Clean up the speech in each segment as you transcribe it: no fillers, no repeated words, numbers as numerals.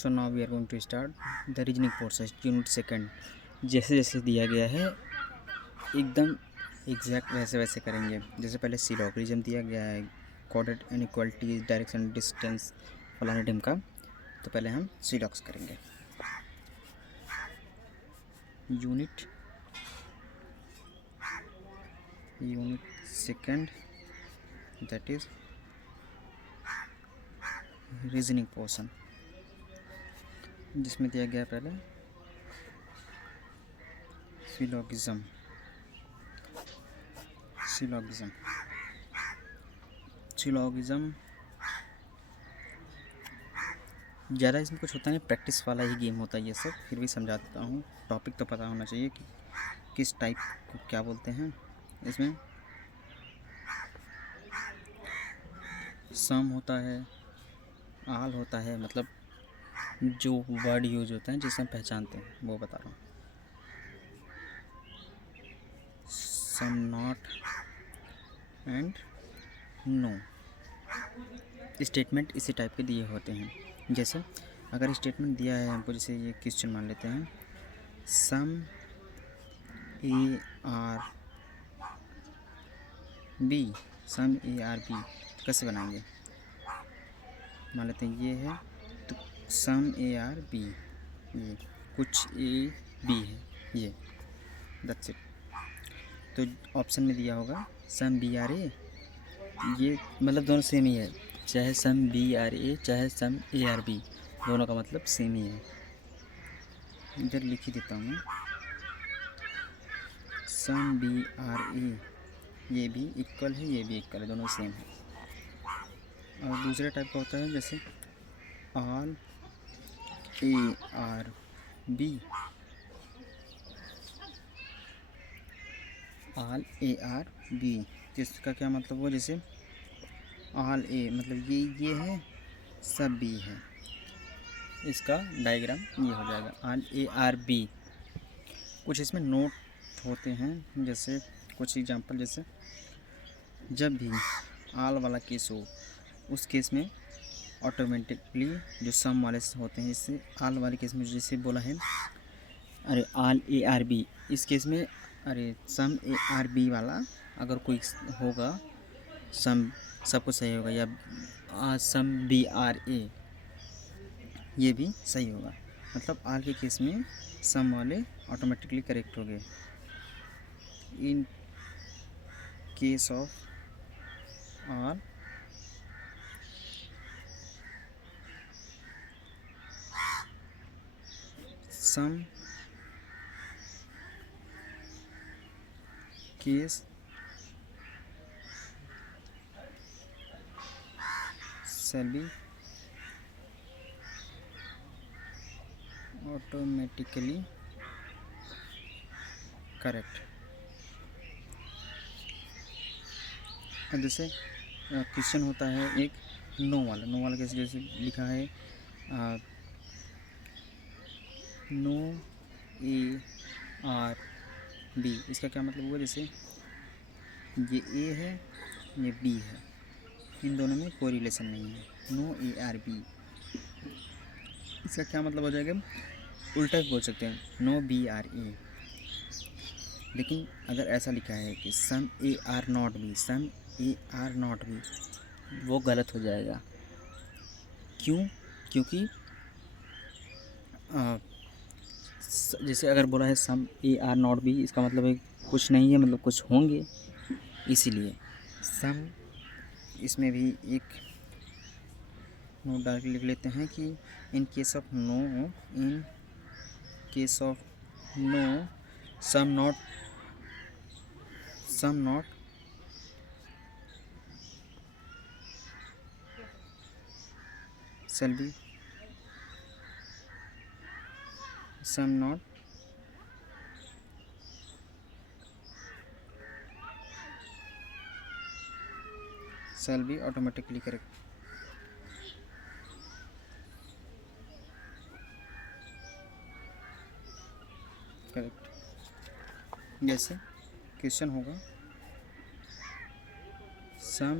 So now we are going to start the reasoning process unit second. जैसे जैसे दिया गया है एकदम एग्जैक्ट वैसे वैसे करेंगे। जैसे पहले सिलोगिज्म दिया गया है, कोऑर्डिनेट इनइक्वालिटीज, डायरेक्शन, डिस्टेंस, फलाने ढिमका। तो पहले हम सिलॉक्स करेंगे। Unit second, that is reasoning portion, जिसमें दिया गया पहले सिलोगिज्म। ज़्यादा इसमें कुछ होता नहीं, प्रैक्टिस वाला ही गेम होता है ये सब। फिर भी समझा देता हूँ, टॉपिक तो पता होना चाहिए कि किस टाइप को क्या बोलते हैं। इसमें सम होता है, आल होता है, मतलब जो वर्ड यूज होता है जिसे हम पहचानते हैं वो बता रहा हूँ। सम, नॉट एंड नो स्टेटमेंट इसी टाइप के दिए होते हैं। जैसे अगर स्टेटमेंट दिया है हमको, जैसे ये क्वेश्चन मान लेते हैं, some A are B, some A are B, कैसे बनाएंगे? मान लेते हैं ये है, तो सम ए आर बी, ये कुछ ए बी है, ये दैट्स इट। तो ऑप्शन में दिया होगा सम बी आर ए, ये मतलब दोनों सेम ही है, चाहे सम बी आर ए चाहे सम ए आर बी, दोनों का मतलब सेम ही है। इधर लिख ही देता हूँ, सम बी आर ए, ये भी इक्वल है, ये भी इक्वल है, दोनों सेम है। और दूसरे टाइप का होता है जैसे all A are B, all A are B, जिसका क्या मतलब हुआ? जैसे ऑल ए मतलब ये है, सब बी है, इसका डायग्राम ये हो जाएगा ऑल ए आर बी। कुछ इसमें नोट होते हैं, जैसे कुछ एग्जांपल, जैसे जब भी ऑल वाला केस हो, उस केस में ऑटोमेटिकली जो सम वाले होते हैं, इससे ऑल वाले केस में जैसे बोला है, अरे ऑल ए आर बी, इस केस में अरे सम ए आर बी वाला अगर कोई होगा, सम सबको सही होगा, या सम बी आर ए, ये भी सही होगा। मतलब आर के केस में सम वाले ऑटोमेटिकली करेक्ट हो गए। In case of are some case shall be automatically correct। अब जैसे क्वेश्चन होता है एक नो वाला कैसे, जैसे लिखा है नो ए आर बी, इसका क्या मतलब हुआ? जैसे ये ए है, ये बी है, इन दोनों में कोई रिलेशन नहीं है, नो ए आर बी, इसका क्या मतलब हो जाएगा? उल्टा भी बोल सकते हैं, नो बी आर ए। लेकिन अगर ऐसा लिखा है कि some A are not B, some A are not B, वो गलत हो जाएगा। क्यों? क्योंकि जैसे अगर बोला है सम ए आर नॉट बी, इसका मतलब है कुछ नहीं है, मतलब कुछ होंगे, इसीलिए सम। इसमें भी एक नोट डाल के लिख लेते हैं कि in case of no some not shall be sum not shall be automatically correct। जैसे क्वेश्चन होगा some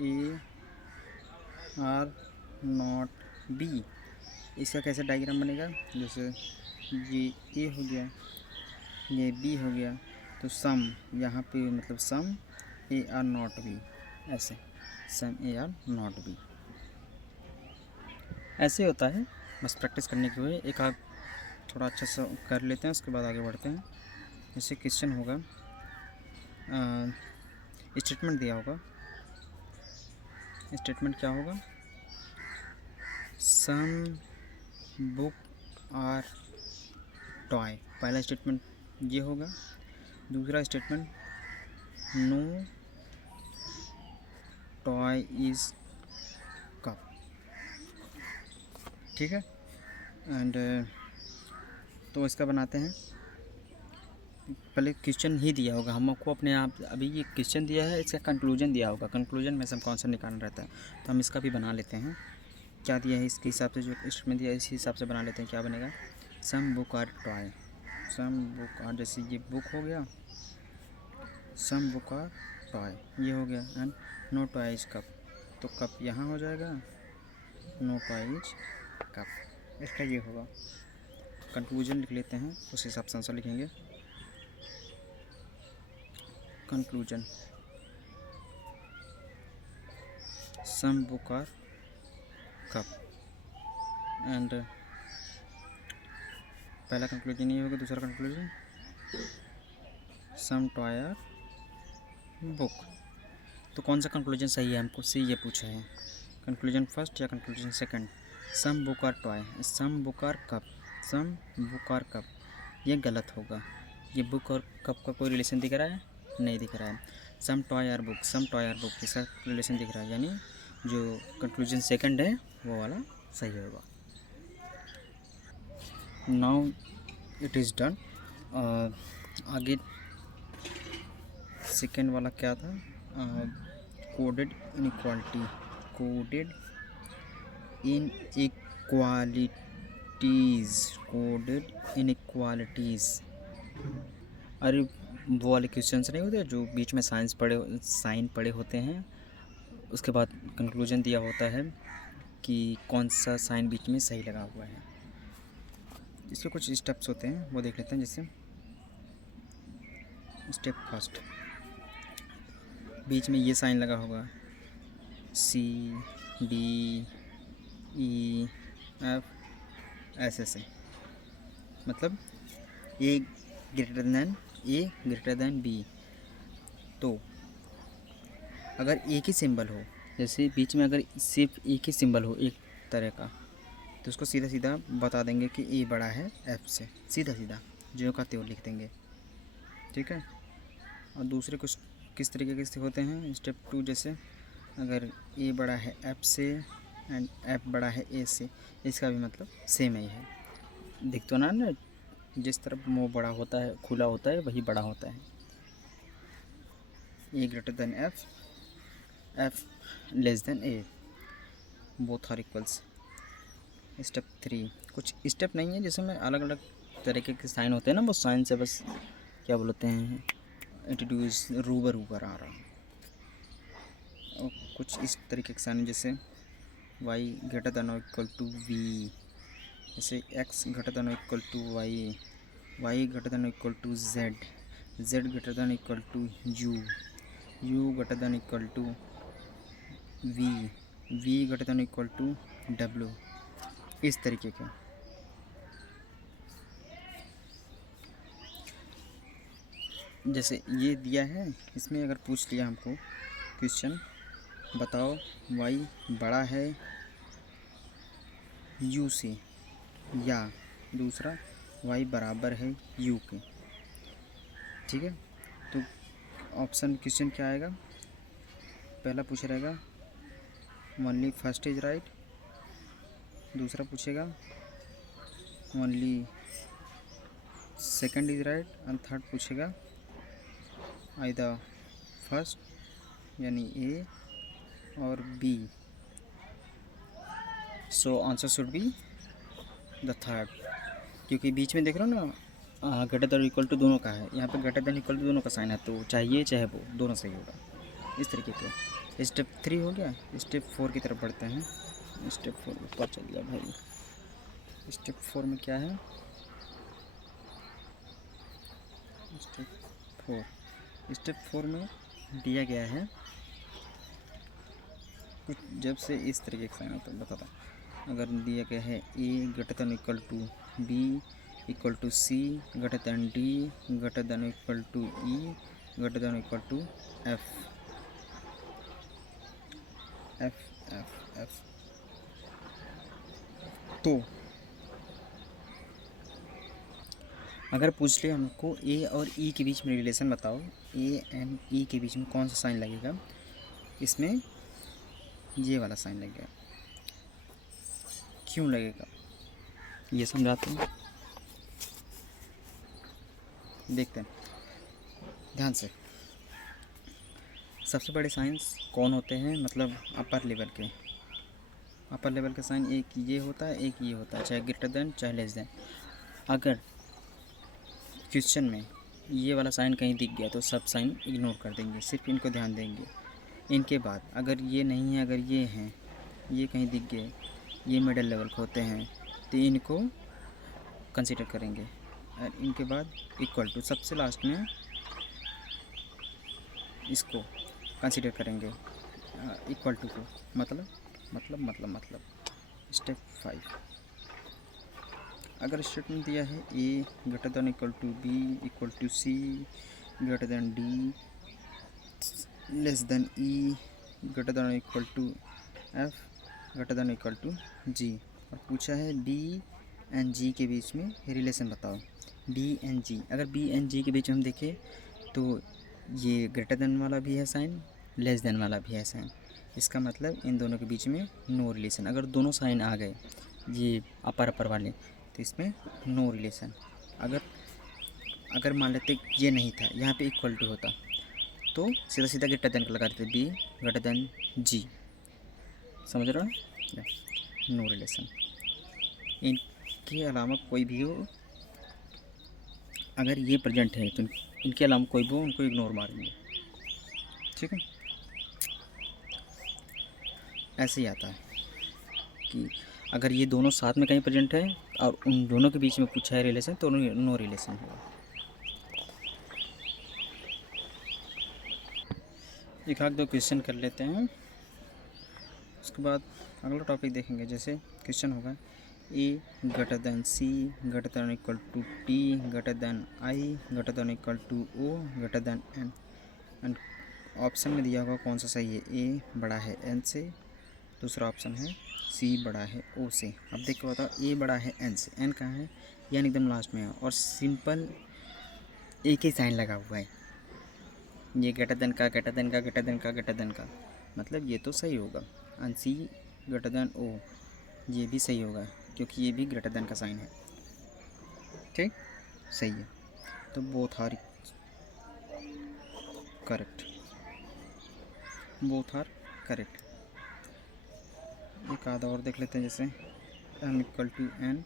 A are not B इसका कैसे डायग्राम बनेगा, जैसे ये ए हो गया, ये बी हो गया, तो सम यहाँ पे मतलब सम ए आर नॉट बी, ऐसे सम ए आर नॉट बी ऐसे होता है। बस प्रैक्टिस करने के हुए एक आध थोड़ा अच्छा सा कर लेते हैं, उसके बाद आगे बढ़ते हैं। जैसे क्वेश्चन होगा, स्टेटमेंट दिया होगा, स्टेटमेंट क्या होगा, सम बुक आर टॉय, पहला स्टेटमेंट ये होगा। दूसरा statement no toy is cup, ठीक है। एंड तो इसका बनाते हैं, पहले क्वेश्चन ही दिया होगा हमको अपने आप, अभी ये क्वेश्चन दिया है, इसका कंक्लूजन दिया होगा, कंक्लूजन में से हम कौन सा निकालना रहता है, तो हम इसका भी बना लेते हैं। क्या दिया है इसके हिसाब से, जो स्टेटमेंट दिया है इसी हिसाब से बना लेते हैं। क्या बनेगा, some book are toy, some book are, जैसे ये बुक हो गया, सम बुक आर टॉय ये हो गया, and no toy is cup, तो कप यहाँ हो जाएगा, नो टॉय इज कप, इसका ये होगा। कंक्लूजन लिख लेते हैं, उस हिसाब से आंसर लिखेंगे। Conclusion some book are cup, and पहला कंक्लूजन ये होगा। दूसरा conclusion some toy are book, तो कौन सा कंक्लूजन सही है हमको से ये पूछा है, कंक्लूजन फर्स्ट या conclusion second. Some book are toy, some book are cup, some book are cup, ये गलत होगा। ये बुक और कप का कोई रिलेशन दिख रहा है, नहीं दिख रहा है। Some toy are book, some toy are book, इसका रिलेशन दिख रहा है, यानी जो कंक्लूजन सेकंड है वो वाला सही होगा। Now it is done. आगे सेकेंड वाला क्या था, coded inequality, coded inequalities, coded inequalities. अरे वो वाले क्वेश्चंस नहीं होते जो बीच में साइन पड़े होते हैं, उसके बाद कंक्लूजन दिया होता है कि कौन सा साइन बीच में सही लगा हुआ है। इसके कुछ स्टेप्स होते हैं, वो देख लेते हैं। जैसे स्टेप फर्स्ट, बीच में ये साइन लगा होगा, सी डी ई एफ, ऐसे मतलब ए ग्रेटर देन बी। तो अगर एक ही सिंबल हो, जैसे बीच में अगर सिर्फ एक ही सिंबल हो एक तरह का, तो उसको सीधा सीधा बता देंगे कि ए बड़ा है एफ से, सीधा सीधा जो का त्यों लिख देंगे, ठीक है। और दूसरे कुछ किस तरीके से होते हैं, स्टेप 2, जैसे अगर ए बड़ा है एफ से एंड एफ बड़ा है ए से, इसका भी मतलब सेम ही है। दिख तो ना जिस तरफ मुंह बड़ा होता है, खुला होता है, वही बड़ा होता है। A greater than F, F less than A, both are equals. Step 3, कुछ स्टेप नहीं है जिसमें अलग अलग तरीके के साइन होते हैं ना, वो साइन से बस क्या बोलते हैं, इंट्रोड्यूस रूबर आ रहा है। और कुछ इस तरीके के साइन, जैसे y ग्रेटर देन और इक्वल टू वी, जैसे x ग्रेटर देन और equal to y, y greater than और equal to z, z greater than equal to u, u greater than equal to v, v greater than equal to w, इस तरीके के। जैसे ये दिया है, इसमें अगर पूछ लिया हमको क्वेश्चन, बताओ y बड़ा है u से, या दूसरा y बराबर है u के, ठीक है। तो ऑप्शन क्वेश्चन क्या आएगा, पहला पूछ रहेगा ओनली फर्स्ट इज राइट, दूसरा पूछेगा only second is right, and third पूछेगा आइदर फर्स्ट यानी ए और B. So answer should be the third, क्योंकि बीच में देख रहे हो ना ग्रेटर देन इक्वल टू दोनों का है, यहाँ पे ग्रेटर देन इक्वल टू दोनों का साइन है, तो चाहे ये चाहे वो दोनों सही होगा। इस तरीके के स्टेप 3 हो गया। स्टेप 4 की तरफ बढ़ते हैं। स्टेप 4 ऊपर चल गया भाई। स्टेप 4 में क्या है, स्टेप 4 में दिया गया है कुछ जब से इस तरीके का साइन होता है, बताता हूँ। अगर दिया गया है A greater than equal to B equal to C greater than D greater than equal to E greater than equal to F F F F तो अगर पूछ ले हमको ए और ई के बीच में रिलेशन बताओ, ए एंड ई के बीच में कौन सा साइन लगेगा, इसमें ये वाला साइन लगेगा। क्यों लगेगा ये समझाते हैं, देखते हैं ध्यान से। सबसे बड़े साइंस कौन होते हैं, मतलब अपर लेवल के साइन एक ये होता है, एक ये होता है, चाहे ग्रेटर देन चाहे लेस देन। अगर क्वेश्चन में ये वाला साइन कहीं दिख गया तो सब साइन इग्नोर कर देंगे, सिर्फ इनको ध्यान देंगे। इनके बाद अगर ये नहीं है, अगर ये हैं, ये कहीं दिख गए, ये मिडिल लेवल के होते हैं तो इनको कंसीडर करेंगे। और इनके बाद इक्वल टू, सबसे लास्ट में इसको कंसीडर करेंगे इक्वल टू को, मतलब स्टेप 5। अगर स्टेटमेंट दिया है A greater than equal to B equal to C greater than D less than E greater than equal to F greater than equal to G, और पूछा है डी एंड जी के बीच में रिलेशन बताओ, डी एंड जी। अगर बी एंड जी के बीच में हम देखें तो ये ग्रेटर देन वाला भी है साइन, लेस देन वाला भी है साइन, इसका मतलब इन दोनों के बीच में नो रिलेशन। अगर दोनों साइन आ गए ये अपर वाले तो इसमें नो रिलेशन। अगर मान लेते ये नहीं था, यहाँ पे इक्वल टू होता तो सीधा ग्रेटर देन का लगा देते, बी ग्रेटर देन जी, समझ रहे हो, नो रिलेशन। इनके अलावा कोई भी हो, अगर ये प्रेजेंट है तो इनके अलावा कोई भी हो उनको इग्नोर मारेंगे, ठीक है। ऐसे ही आता है कि अगर ये दोनों साथ में कहीं प्रेजेंट है और उन दोनों के बीच में पूछा है रिलेशन तो नो रिलेशन होगा। एक आध दो क्वेश्चन कर लेते हैं, उसके बाद अगला टॉपिक देखेंगे। जैसे क्वेश्चन होगा A greater than C greater than equal to T greater than I greater than equal to O greater than N, and option में दिया होगा कौन सा सही है, ए बड़ा है एन से, दूसरा ऑप्शन है सी बड़ा है ओ से। अब देख के बताओ ए बड़ा है एन से, एन कहाँ है, यानी एकदम लास्ट में है और सिंपल एक ही साइन लगा हुआ है, ये ग्रेटर देन का ग्रेटर देन का ग्रेटर देन का ग्रेटर देन का, मतलब ये तो सही होगा। एंड सी ग्रेटर देन ओ ये भी सही होगा क्योंकि ये भी ग्रेटर देन का साइन है, ठीक, सही है। तो both are correct, both are correct. एक आधा और देख लेते हैं, जैसे M equal to N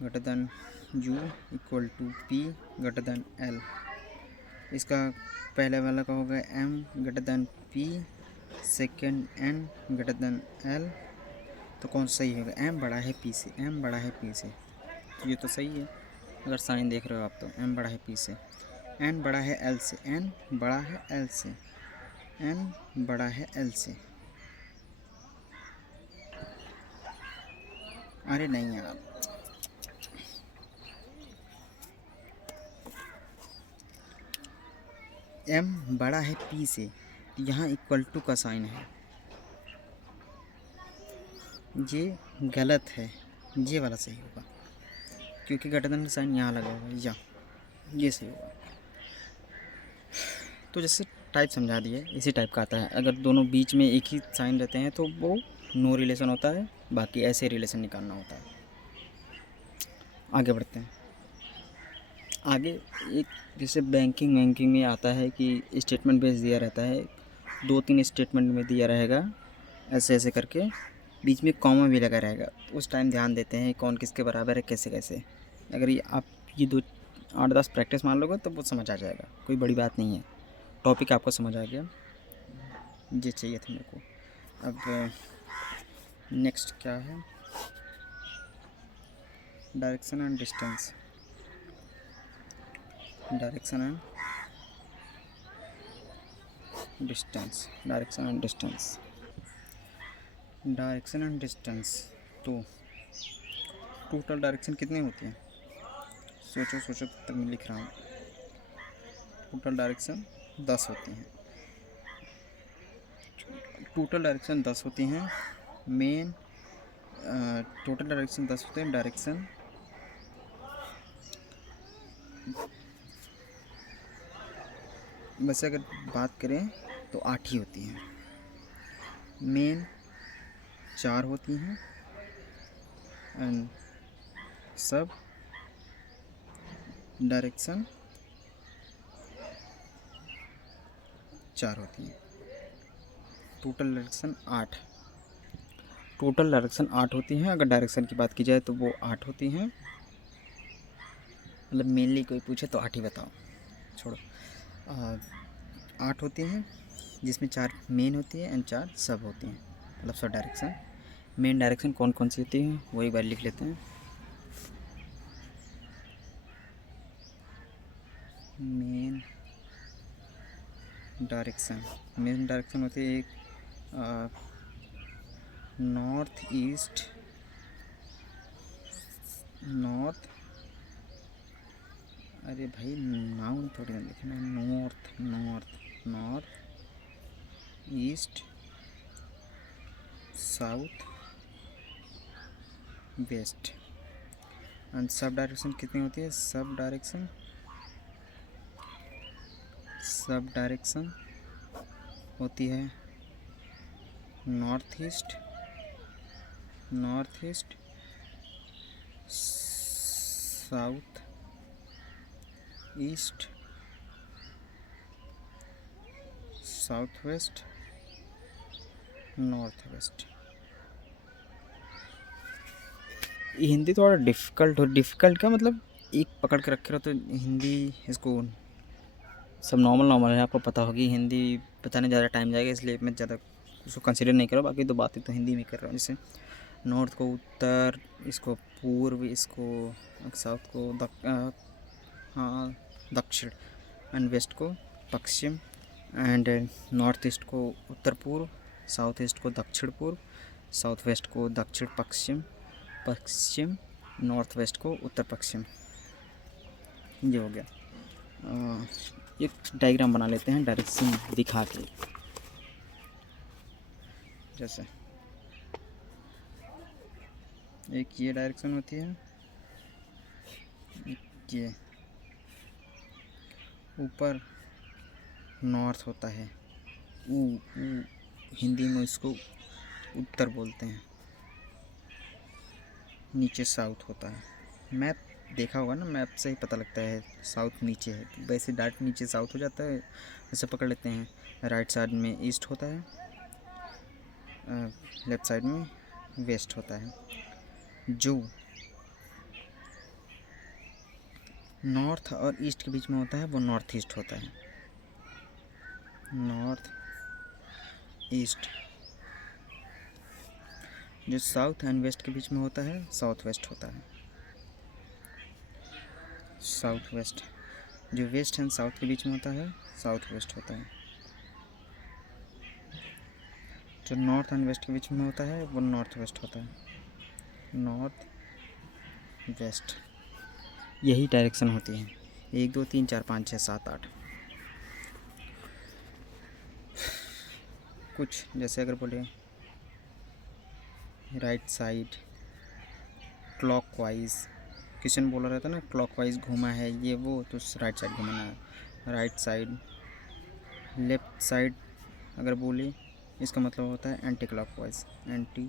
greater than U equal to P greater than L. इसका पहले वाला का होगा M greater than P, second N greater than L, तो कौन सा सही होगा, एम बड़ा है पी से, एम बड़ा है पी से, तो ये तो सही है। अगर साइन देख रहे हो आप तो एम बड़ा है पी से, एन बड़ा है एल से, एन बड़ा है एल से, एन बड़ा है एल से। अरे नहीं यार, एम बड़ा है पी से, तो यहाँ इक्वल टू का साइन है, ये गलत है, ये वाला सही होगा क्योंकि ग्रेटर देन का साइन यहाँ लगा हुआ है, या ये सही होगा। तो जैसे टाइप समझा दिए, इसी टाइप का आता है। अगर दोनों बीच में एक ही साइन रहते हैं तो वो नो रिलेशन होता है, बाकी ऐसे रिलेशन निकालना होता है। आगे बढ़ते हैं। आगे एक जैसे बैंकिंग में आता है कि स्टेटमेंट बेस दिया रहता है, 2-3 स्टेटमेंट में दिया रहेगा, ऐसे करके बीच में कॉमा भी लगा रहेगा, उस टाइम ध्यान देते हैं कौन किसके बराबर है, कैसे। अगर ये आप ये 8-10 प्रैक्टिस मान लोगे तो वो समझ आ जाएगा, कोई बड़ी बात नहीं है, टॉपिक आपको समझ आ गया, ये चाहिए था मेरे को। अब नेक्स्ट क्या है, direction and distance, direction and distance, direction and distance, direction and distance. तो टोटल डायरेक्शन कितनी होती है? सोचो सोचो, तब मैं लिख रहा हूँ। टोटल डायरेक्शन 10 होती हैं। टोटल डायरेक्शन 10 होती हैं। मेन टोटल डायरेक्शन 10 होते हैं। डायरेक्शन वैसे अगर बात करें तो 8 ही होती हैं। मेन 4 होती हैं एंड सब डायरेक्शन 4 होती हैं। टोटल डायरेक्शन 8, टोटल डायरेक्शन 8 होती हैं। अगर डायरेक्शन की बात की जाए तो वो 8 होती हैं। मतलब मेनली कोई पूछे तो 8 ही बताओ, छोड़ो। 8 होती हैं, जिसमें 4 मेन होती है एंड 4 सब होती हैं, मतलब सब डायरेक्शन। मेन डायरेक्शन कौन कौन सी होती हैं वो एक बार लिख लेते हैं। मेन डायरेक्शन होती है एक नॉर्थ ईस्ट, नॉर्थ, अरे भाई नाउन थोड़ी ना लिखना है, north east south west. And sub direction कितनी होती है? सब डायरेक्शन होती है north east south east south west north west. Hindi थोड़ा डिफ़िकल्ट का मतलब एक पकड़ के रखे रहो तो हिंदी, इसको सब नॉर्मल है, आपको पता होगी। हिंदी बताने ज़्यादा टाइम जाएगा, इसलिए मैं ज़्यादा उसको कंसिडर नहीं कर रहा। बाकी तो बातें तो हिंदी में कर रहा हूँ। जैसे नॉर्थ को उत्तर, इसको पूर्व, इसको साउथ को दक्षिण, एंड वेस्ट को पश्चिम, एंड नॉर्थ ईस्ट को उत्तर पूर्व, साउथ ईस्ट को दक्षिण पूर्व, साउथ वेस्ट को दक्षिण पश्चिम, नॉर्थ वेस्ट को उत्तर पश्चिम। ये हो गया। एक डायग्राम बना लेते हैं डायरेक्शन दिखा के। जैसे एक ये डायरेक्शन होती है, ये ऊपर नॉर्थ होता है, हिंदी में इसको उत्तर बोलते हैं। नीचे साउथ होता है। मैप देखा होगा ना, मैप से ही पता लगता है साउथ नीचे है। वैसे डायरेक्ट नीचे साउथ हो जाता है, ऐसे पकड़ लेते हैं। राइट साइड में ईस्ट होता है, लेफ्ट साइड में वेस्ट होता है। जो नॉर्थ और ईस्ट के बीच में होता है वो नॉर्थ ईस्ट होता है। North east. जो साउथ एंड वेस्ट के बीच में होता है साउथ वेस्ट होता है। South west. जो वेस्ट एंड साउथ के बीच में होता है साउथ वेस्ट होता है। जो नॉर्थ एंड वेस्ट के बीच में होता है वो नॉर्थ वेस्ट होता है। नॉर्थ वेस्ट, यही डायरेक्शन होती है। 1 2 3 4 5 6 7 8। कुछ जैसे अगर बोले राइट साइड क्लॉकवाइज, क्वेश्चन बोला रहता है ना, क्लॉकवाइज घूमा है ये वो, तो राइट साइड घूमना है। Right side. लेफ़्ट साइड अगर बोले इसका मतलब होता है anti clockwise, anti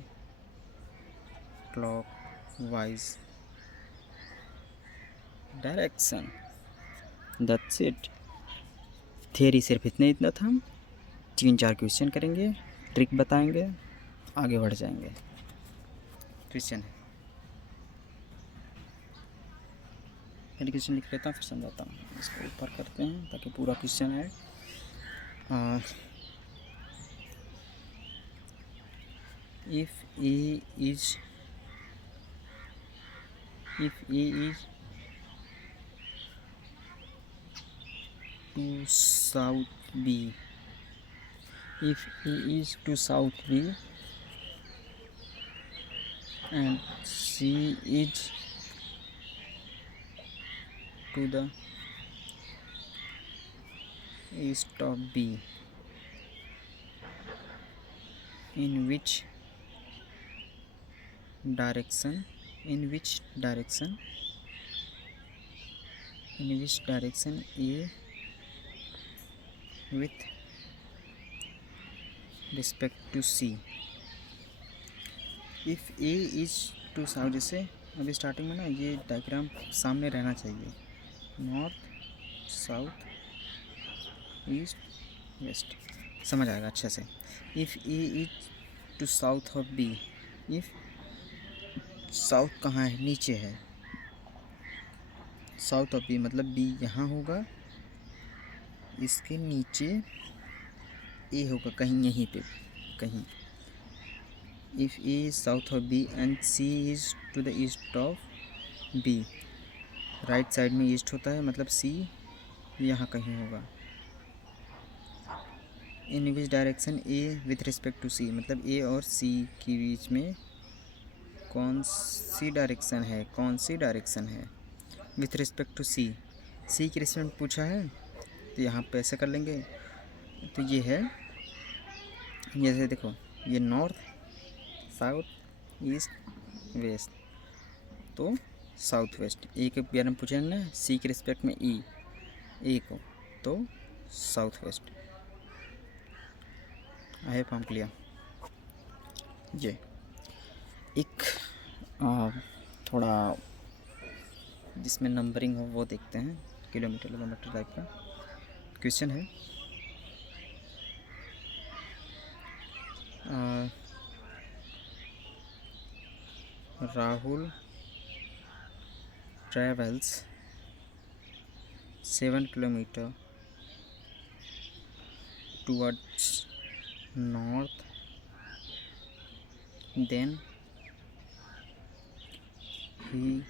clockwise direction. That's it. Theory सिर्फ इतना था। 3 4 क्वेश्चन करेंगे, ट्रिक बताएंगे, आगे बढ़ जाएंगे। क्वेश्चन है, पहले क्वेश्चन लिख लेता हूँ फिर समझाता हूँ। इसको ऊपर करते हैं ताकि पूरा क्वेश्चन आए। If A is if A is to south B, if A is to south B and C is to the east of B, in which direction A with respect to C. If A is to south, जैसे अभी starting में ना ये diagram सामने रहना चाहिए, north south east west, समझ आएगा अच्छे से। If A is to south of B, if south कहाँ है, नीचे है, साउथ ऑफ B मतलब B यहाँ होगा, इसके नीचे A होगा कहीं यहीं पे कहीं। If A is south of B and C is to the east of B, right side में ईस्ट होता है मतलब C यहाँ कहीं होगा। In which direction A with respect to C, मतलब A और C के बीच में कौन सी डायरेक्शन है विथ रिस्पेक्ट टू C की रिस्पेक्ट पूछा है तो यहाँ पे ऐसे कर लेंगे। तो ये है, जैसे देखो ये नॉर्थ साउथ ईस्ट वेस्ट, तो साउथ वेस्ट। ए के बारे में पूछे ना, सी के रिस्पेक्ट में ए को, तो साउथ वेस्ट। आई होप हम क्लियर। ये एक थोड़ा जिसमें नंबरिंग हो वो देखते हैं, किलोमीटर टाइप का क्वेश्चन है। Rahul travels 7 kilometer towards north, then he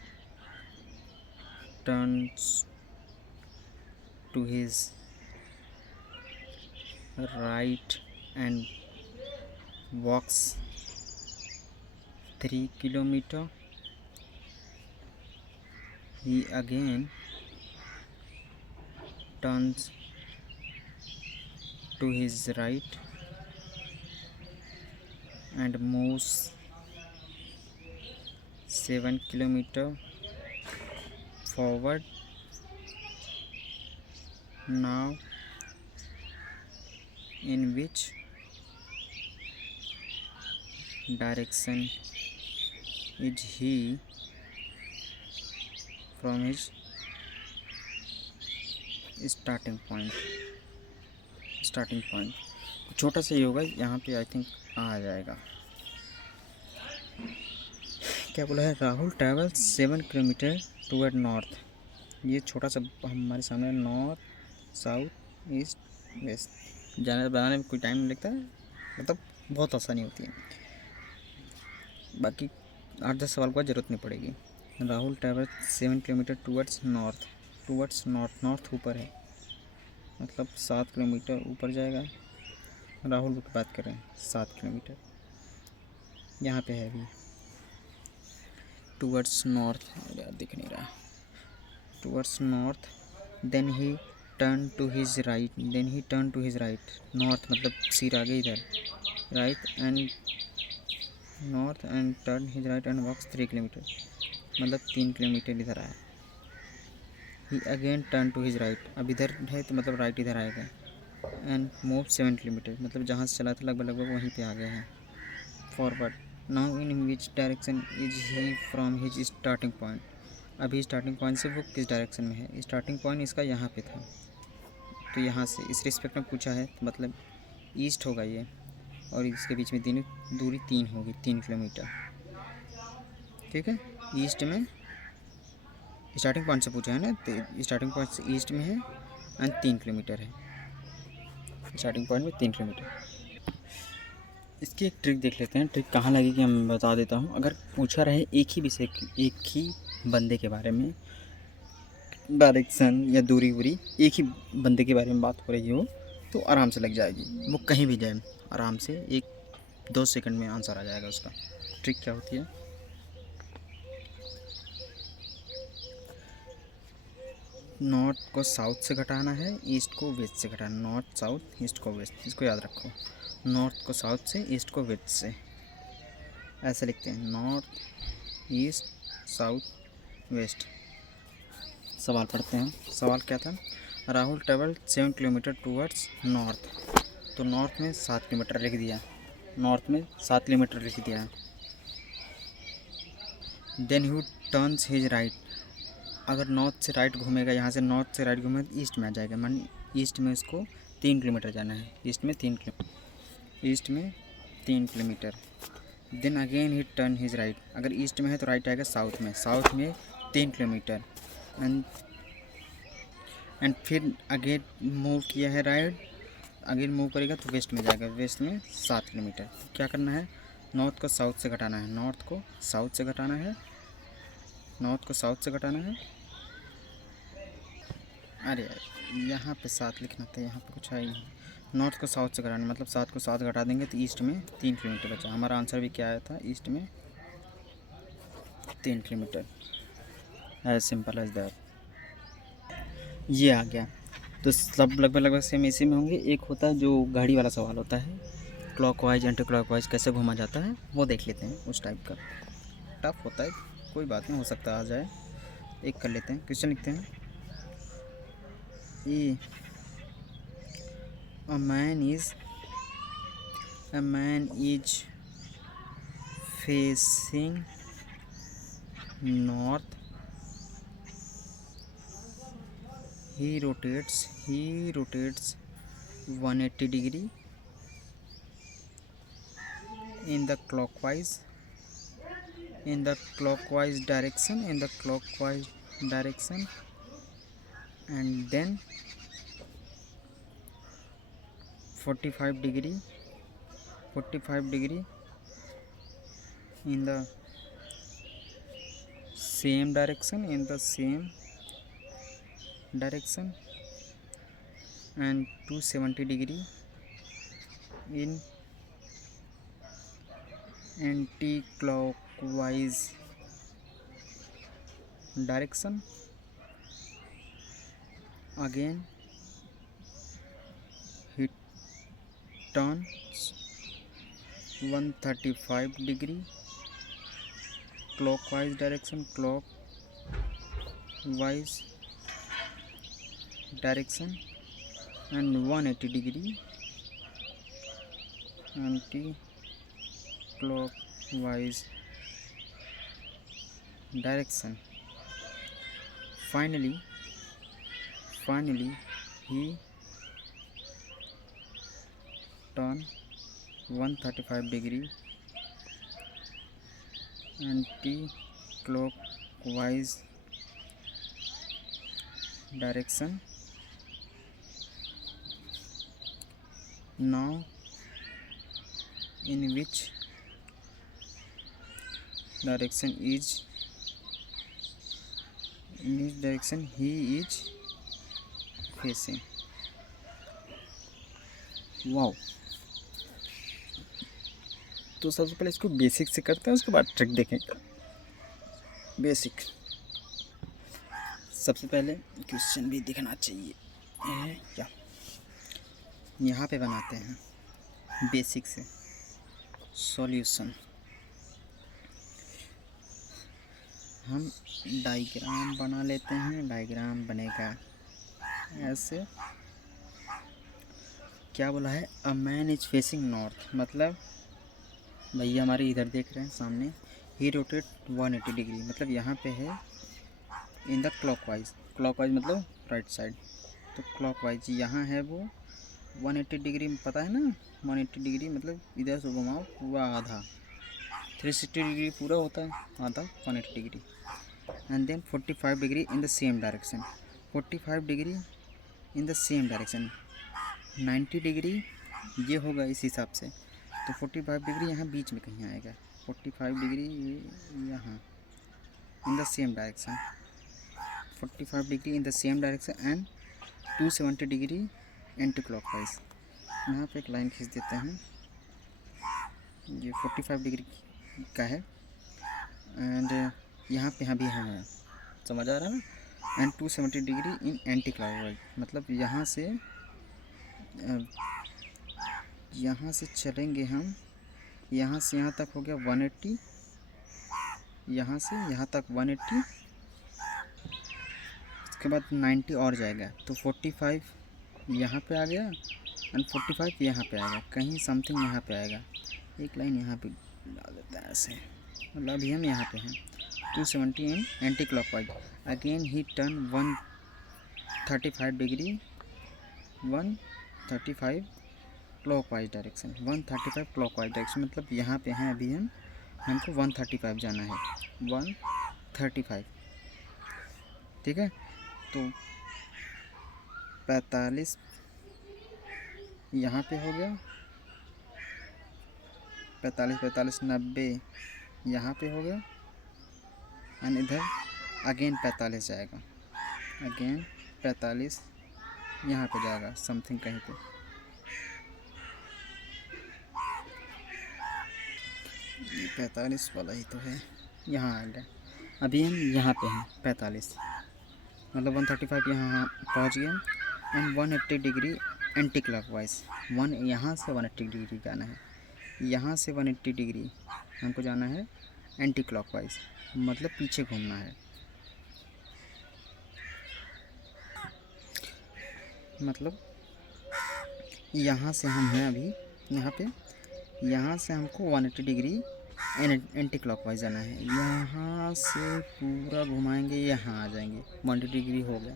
turns to his right and walks 3 kilometer. He again turns to his right and moves 7 kilometer forward. Now in which direction is he from his starting point छोटा सा ही होगा, यहाँ पे I think आ जाएगा। क्या बोला है, Rahul travels 7 kilometre toward north. ये छोटा सा हमारे सामने नॉर्थ साउथ ईस्ट वेस्ट, जाने बनाने में कोई टाइम नहीं लगता है, मतलब बहुत आसानी होती है। बाकी 8-10 सवाल को ज़रूरत नहीं पड़ेगी। Rahul travels 7 kilometre towards north, north ऊपर है मतलब 7 किलोमीटर ऊपर जाएगा। राहुल की बात करें 7 किलोमीटर, यहाँ पे है अभी टूवर्ड्स नॉर्थ, दिख नहीं रहा, towards north. Then he turn to his right, north मतलब सिर आगे इधर, right and north and turn his right and walks 3 kilometre, मतलब 3 किलोमीटर इधर आया। He again turn to his right, अब इधर है तो मतलब राइट इधर आएगा, एंड मूव 7 किलोमीटर, मतलब जहाँ से चला था लगभग वहीं पे आ गए हैं forward. Now in which direction is he from his starting point, अभी स्टार्टिंग पॉइंट से वो किस डायरेक्शन में है। स्टार्टिंग पॉइंट इसका यहाँ पे था, तो यहाँ से इस रिस्पेक्ट में पूछा है तो मतलब ईस्ट होगा ये, और इसके बीच में दूरी 3 होगी, 3 किलोमीटर, ठीक है। ईस्ट में स्टार्टिंग पॉइंट से पूछा है ना, तो स्टार्टिंग पॉइंट से ईस्ट में है एंड 3 किलोमीटर है, स्टार्टिंग पॉइंट में 3 किलोमीटर। इसकी एक ट्रिक देख लेते हैं, ट्रिक कहाँ लगेगी हम बता देता हूँ। अगर पूछा रहे एक ही बंदे के बारे में, डायरेक्शन या दूरी वूरी एक ही बंदे के बारे में बात हो रही हो तो आराम से लग जाएगी। वो कहीं भी जाए आराम से 1-2 सेकंड में आंसर आ जाएगा उसका। ट्रिक क्या होती है, नॉर्थ को साउथ से घटाना है, ईस्ट को वेस्ट से घटाना। नॉर्थ साउथ ईस्ट को वेस्ट, इसको याद रखो। नॉर्थ को साउथ से, ईस्ट को वेस्ट से, ऐसे लिखते हैं, नॉर्थ ईस्ट साउथ वेस्ट। सवाल पढ़ते हैं। सवाल क्या था, Rahul travel 7 kilometre towards north. तो नॉर्थ में 7 किलोमीटर लिख दिया, नॉर्थ में 7 किलोमीटर लिख दिया। Then he turns his right, अगर नॉर्थ से राइट घूमेगा, यहाँ से नॉर्थ से राइट घूमेगा तो ईस्ट में आ जाएगा, मान ईस्ट में इसको 3 किलोमीटर जाना है, ईस्ट में 3 kilometre. Then again he turn his right, अगर ईस्ट में है तो राइट आएगा साउथ में, 3 किलोमीटर। एंड फिर अगेन मूव किया है राइट, अगेन मूव करेगा तो वेस्ट में जाएगा, वेस्ट में 7 किलोमीटर। तो क्या करना है, नॉर्थ को साउथ से घटाना है, नॉर्थ को साउथ से घटाना है, नॉर्थ को साउथ से घटाना है। अरे यार यहाँ पे 7 लिखना था, यहाँ पे कुछ है ही नहीं। नॉर्थ को साउथ से घटाना मतलब 7 को 7 घटा देंगे तो ईस्ट में 3 किलोमीटर बचा। हमारा आंसर भी क्या आया था, ईस्ट में 3 kilometre. As simple as that, ये आ गया। तो सब लगभग सेम इसी में होंगे। एक होता है जो घड़ी वाला सवाल होता है, क्लॉकवाइज एंटी क्लॉकवाइज कैसे घूमा जाता है, वो देख लेते हैं। उस टाइप का टफ होता है, कोई बात नहीं, हो सकता आ जाए। एक कर लेते हैं, क्वेश्चन लिखते हैं। ए A man is facing north. He rotates 180 degree in the clockwise direction, and then 45 degree in the same direction, and 270 degree in anti-clockwise direction. Again he turns 135 degree clockwise direction, and 180 degree anti-clockwise direction. Finally he turn 135 degree anti-clockwise direction. Now in which direction he is facing? Wow. तो सबसे पहले इसको basic से करते हैं, उसके बाद trick देखेंगे। बेसिक, सबसे पहले क्वेश्चन भी दिखना चाहिए क्या, यहाँ पे बनाते हैं बेसिक से सॉल्यूशन। हम डायग्राम बना लेते हैं, डायग्राम बनेगा ऐसे। क्या बोला है, a man is facing north, मतलब भैया हमारे इधर देख रहे हैं सामने। ही रोटेट 180 डिग्री, मतलब यहाँ पे है इन द क्लॉकवाइज मतलब राइट साइड। तो क्लॉकवाइज यहाँ है वो 180 डिग्री, पता है ना 180 डिग्री मतलब इधर से घुमाओ पूरा आधा, 360 डिग्री पूरा होता है, आधा 180 degree. And then 45 degree in the same direction, 45 degree in the same direction, 90 degree ये होगा इस हिसाब से। तो 45 डिग्री यहाँ बीच में कहीं आएगा, 45 डिग्री यहाँ, in the same direction, 45 degree in the same direction and 270 degree anti-clockwise। यहाँ पे एक लाइन खींच देते हैं, ये 45 डिग्री का है एंड यहाँ पे अभी है, समझ आ रहा है ना। And 270 degree in anti clockwise, मतलब यहाँ से चलेंगे हम, यहाँ से यहाँ तक हो गया 180, यहाँ से यहाँ तक 180, उसके बाद 90 और जाएगा तो 45 यहाँ पे आ गया एंड 45 यहाँ पे आएगा, कहीं समथिंग यहाँ पे आएगा। एक लाइन यहाँ पे डाल देता है ऐसे, मतलब अभी हम यहाँ पे हैं 270 in anti clockwise. Again he turn 135 degree 135 clockwise direction, 135 clockwise direction, मतलब यहाँ पे हैं अभी हमको 135 जाना है, 135, ठीक है। तो 45 यहाँ पे हो गया, 45 90 यहाँ पे हो गया एंड इधर अगेन 45 जाएगा, अगेन 45 यहाँ पे जाएगा समथिंग कहीं पे। ये 45 वाला ही तो है, यहाँ आ गया। अभी हम यहाँ पे हैं 45, मतलब 135 यहाँ पहुँच गए एंड 180 डिग्री एंटी क्लॉकवाइज। यहाँ से 180 डिग्री जाना है, यहाँ से 180 डिग्री हमको जाना है एंटी क्लॉकवाइज, मतलब पीछे घूमना है। मतलब यहाँ से हम हैं अभी यहाँ पे, यहाँ से हमको 180 डिग्री एंटी क्लॉकवाइज जाना है, यहाँ से पूरा घुमाएंगे, यहाँ आ जाएंगे, 180 डिग्री हो गया।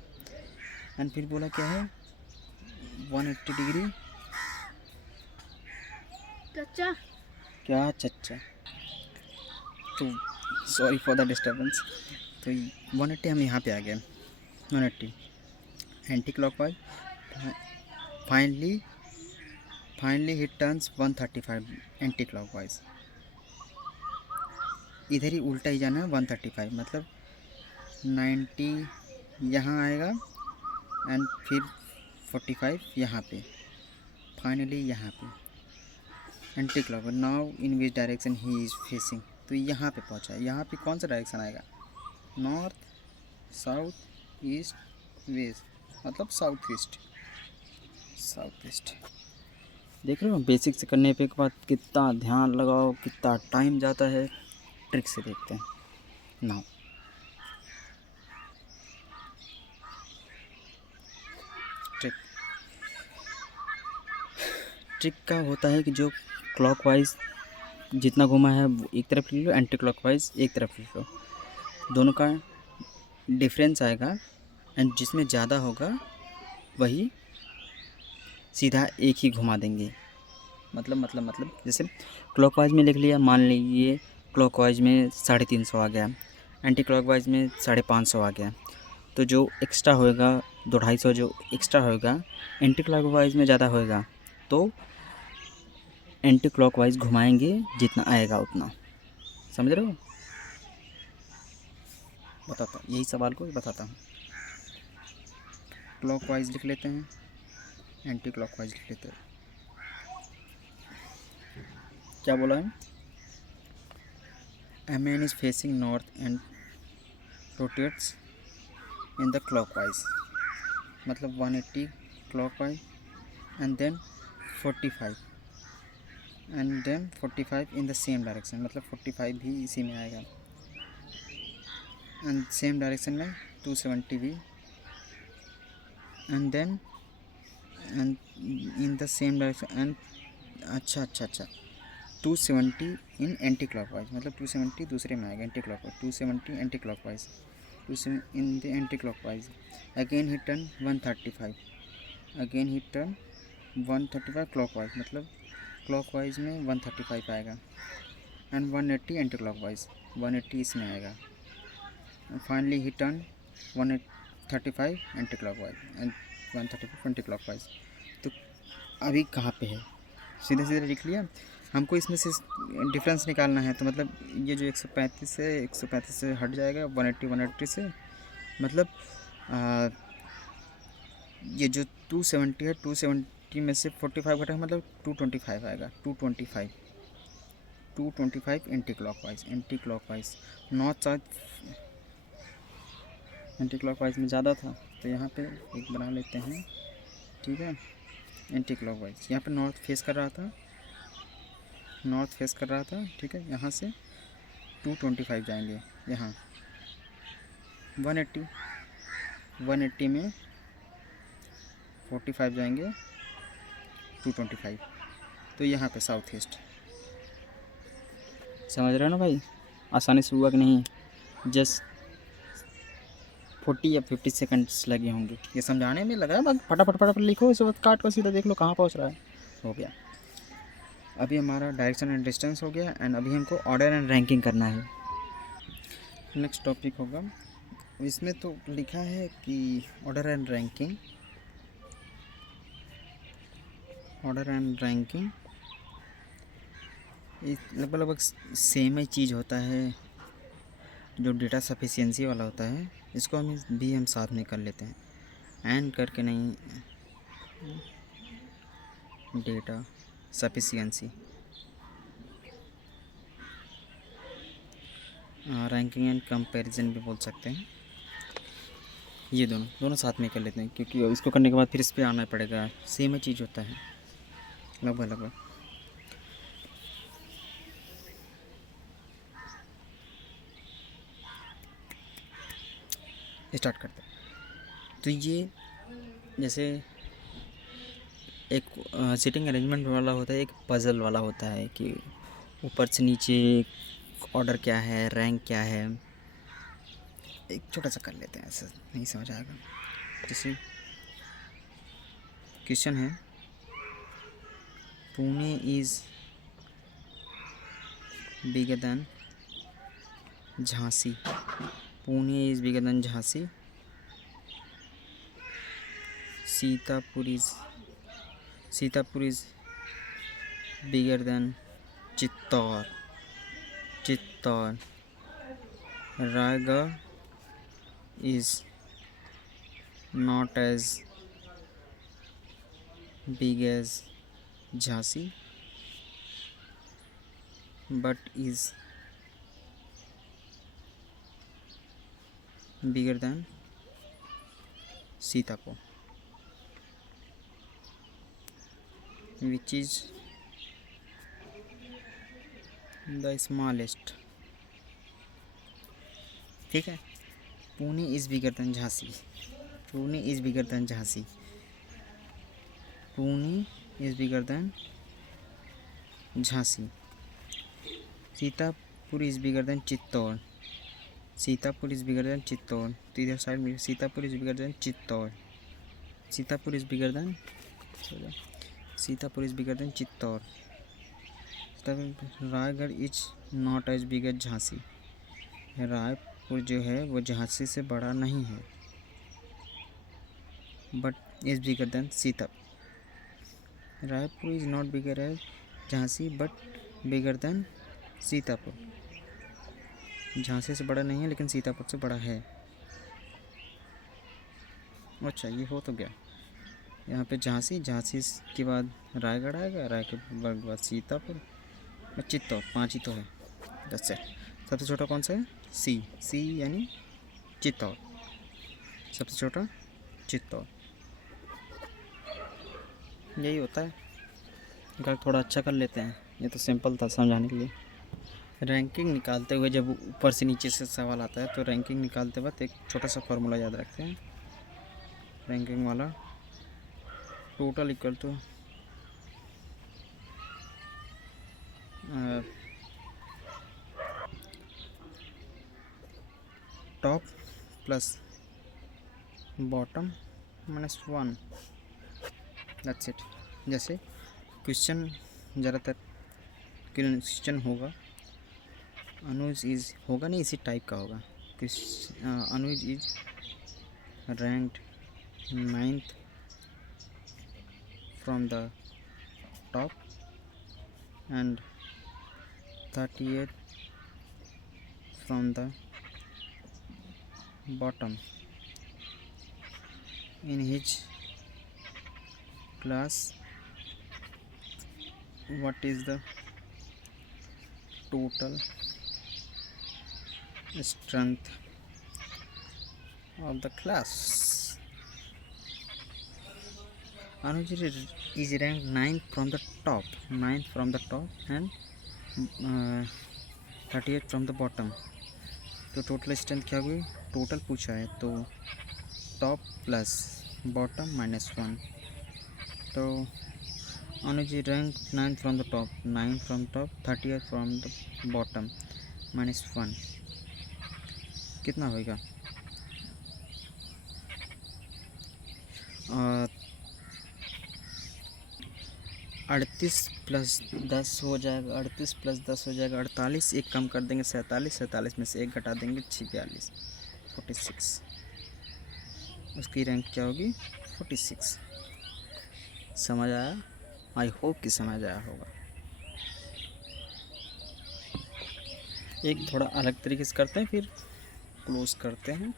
एंड फिर बोला क्या है 180 डिग्री, चाचा क्या चच्चा, तो सॉरी फॉर द डिस्टर्बेंस। तो 180 हम यहाँ पे आ गए, 180 anti clockwise. Finally he turns 135 anti clockwise, इधर ही उल्टा ही जाना है 135, मतलब 90 यहाँ आएगा एंड फिर 45 यहाँ पे, फाइनली यहाँ पे anti clockwise. Now in which direction he is facing, तो यहाँ पे पहुँचा है। यहाँ पे कौन सा डायरेक्शन आएगा, नॉर्थ साउथ ईस्ट वेस्ट, मतलब साउथ ईस्ट। देख रहे हो बेसिक से करने पे के बाद कितना ध्यान लगाओ, कितना टाइम जाता है। ट्रिक से देखते हैं नाउ। ट्रिक का होता है कि जो क्लॉकवाइज जितना घुमा है एक तरफ ले लो, एंटी क्लॉकवाइज एक तरफ ले लो, दोनों का डिफरेंस आएगा एंड जिसमें ज़्यादा होगा वही सीधा एक ही घुमा देंगे। मतलब जैसे क्लॉकवाइज में लिख लिया, मान लीजिए क्लॉकवाइज में 350 आ गया, एंटी क्लॉकवाइज में 550 आ गया, तो जो एक्स्ट्रा होएगा 250 जो एक्स्ट्रा होएगा एंटी क्लॉकवाइज में ज़्यादा होएगा, तो एंटी क्लॉकवाइज घुमाएंगे जितना आएगा उतना। समझ रहे हो? बताता यही सवाल को बताता हूँ। क्लॉकवाइज लिख लेते हैं, एंटी क्लॉकवाइज लिख लेते हैं। क्या बोला है, A man is facing north and rotates in the clockwise, मतलब 180 clockwise and then 45 and then 45 in the same direction, मतलब 45 भी इसी में आएगा and same direction में 270 भी and then and in the same direction and अच्छा 270 इन एंटी क्लॉकवाइज, मतलब 270 दूसरे में आएगा anti clockwise, 270 anti clockwise, 270 in the anti clockwise. Again he turn 135, again he turn 135 clockwise, मतलब क्लॉकवाइज में 135 आएगा एंड 180 एंटी क्लॉकवाइज, 180 इसमें आएगा। Finally he turn 135 anti clockwise and 135 anti clockwise. तो अभी कहाँ पे है, सीधे सीधे लिख लिया। हमको इसमें से डिफरेंस निकालना है, तो मतलब ये जो 135 है 135 से हट जाएगा, 180 से, मतलब ये जो 270 है 270 में से 45 घटेगा, मतलब 225 आएगा। 225 anti clockwise north south, anti clockwise में ज़्यादा था तो यहाँ पे एक बना लेते हैं, ठीक है। एंटी क्लॉकवाइज यहाँ पे नॉर्थ फेस कर रहा था, ठीक है। यहाँ से 225 जाएंगे, यहाँ 180 में 45 जाएंगे, 225, तो यहाँ पे साउथ ईस्ट। समझ रहे हो ना भाई, आसानी से हुआ कि नहीं? जस्ट 40 या 50 सेकंड्स लगे होंगे ये समझाने में, लगा बस फटाफट लिखो, इस वक्त काट कर सीधा देख लो कहाँ पहुँच रहा है। हो गया, अभी हमारा डायरेक्शन एंड डिस्टेंस हो गया, एंड अभी हमको ऑर्डर एंड रैंकिंग करना है। नेक्स्ट टॉपिक होगा, इसमें तो लिखा है कि ऑर्डर एंड रैंकिंग लगभग सेम ही चीज़ होता है। जो डेटा सफिशिएंसी वाला होता है इसको हम साथ में कर लेते हैं, एंड करके नहीं, data sufficiency, ranking and comparison भी बोल सकते हैं। ये दोनों साथ में कर लेते हैं, क्योंकि इसको करने के बाद फिर इस पर आना पड़ेगा, सेम ही चीज़ होता है लगभग। स्टार्ट करते हैं। तो ये जैसे एक सिटिंग अरेंजमेंट वाला होता है, एक पज़ल वाला होता है कि ऊपर से नीचे ऑर्डर क्या है, रैंक क्या है। एक छोटा सा कर लेते हैं, ऐसा नहीं समझ आएगा। जैसे क्वेश्चन है, Pune is bigger than Jhansi, Pune is bigger than Jhansi, Sitapur is bigger than Chittor, Raigarh is not as big as Jhansi but is bigger than Sitapur, which is the smallest, ठीक है। Pune is bigger than Jhansi, Pune is bigger than Jhansi, Pune is bigger than Jhansi, Sitapur is bigger than Chittor, Sitapur is bigger than Chittor, तो इधर side में Sitapur is bigger than Chittor, Sitapur is bigger than Chittor, Raigarh is not as big as Jhansi, Raipur जो है वो झांसी से बड़ा नहीं है, but is bigger than Sitapur, Raipur is not bigger as Jhansi but bigger than Sitapur, Jhansi से बड़ा नहीं है लेकिन सीतापुर से बड़ा है। अच्छा, ये हो तो गया। यहाँ पे झांसी के बाद रायगढ़ आएगा, रायगढ़ के बाद सीतापुर, चित्तौड़, 5 ही तो है। That's it. सबसे छोटा कौन सा है? सी यानी चित्तौड़, सबसे छोटा चित्तौड़, यही होता है। अगर थोड़ा अच्छा कर लेते हैं, ये तो सिंपल था समझाने के लिए। रैंकिंग निकालते हुए जब ऊपर से नीचे से सवाल आता है तो रैंकिंग निकालते वक्त एक छोटा सा फार्मूला याद रखते हैं। रैंकिंग वाला total equal to top plus bottom -1, that's it. जैसे क्वेश्चन, ज़्यादातर क्वेश्चन होगा अनुज इज़, होगा नहीं, इसी टाइप का होगा। Anuj is ranked 9th from the top and 38 from the bottom. In his class, what is the total strength of the class? Anuj is ranked 9th from the top, and 38 from the bottom. तो total strength क्या हुई? Total पूछा है तो top plus bottom -1. तो Anuj rank 9 from the top, 9 from top, 38 from the bottom, -1 कितना होगा? 38 plus 10 हो जाएगा, 38 प्लस 10 हो जाएगा 48, एक कम कर देंगे 47, 47 में से एक घटा देंगे 46, 46. उसकी रैंक क्या होगी? 46. समझ आया? आई होप कि समझ आया होगा. एक थोड़ा अलग तरीके से करते हैं, फिर क्लोज करते हैं.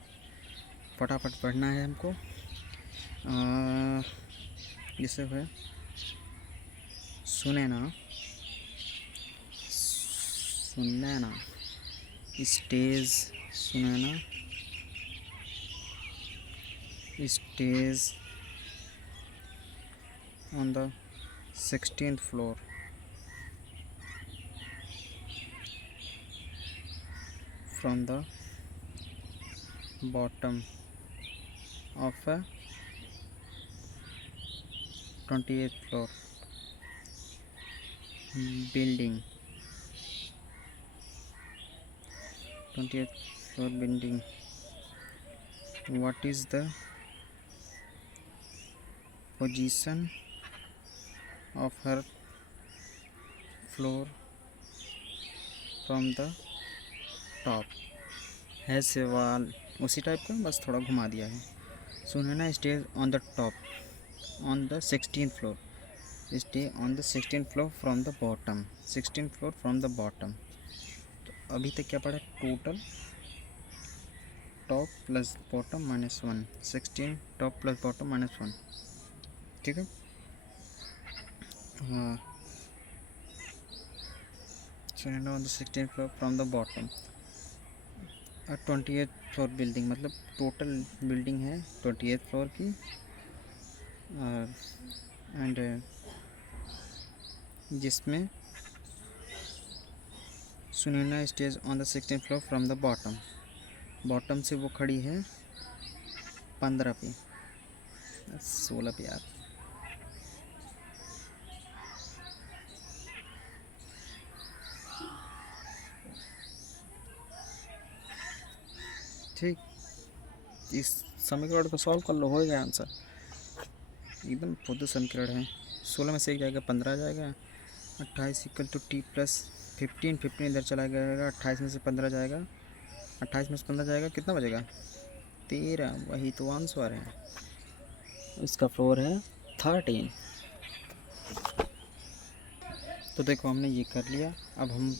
फटाफट पढ़ना है हमको. जैसे है Sunaina stage, Sunaina stage on the 16th floor from the bottom of a 28th floor building. 28th floor building. What is the position of her floor from the top? है सवाल उसी टाइप का, बस थोड़ा घुमा दिया है. Sunaina stage on the top on the 16th floor, stay on the 16th floor from the bottom, 16th floor from the bottom. तो अभी तक क्या पढ़ा? Total top plus bottom -1, 16 top plus bottom -1. ठीक है. हाँ, Sunaina on the 16th floor from the bottom, 28th floor building, मतलब total building है 28th फ्लोर की. एंड जिसमें Sunaina stage on the 16th floor from the bottom, bottom से वो खड़ी है 15 पे, 16 पे यार. ठीक, इस समीकरण को सॉल्व कर लो, हो गया आंसर. एकदम खुद समीकरण है. 16 में से एक जाएगा 15 जाएगा, 28 इक्वल टू टी प्लस 15, 15 इधर चला जाएगा, 28 में से 15 जाएगा, 28 में से 15 जाएगा, कितना बचेगा? 13. वही तो आंसर है. इसका फ्लोर है 13. तो देखो हमने ये कर लिया. अब हम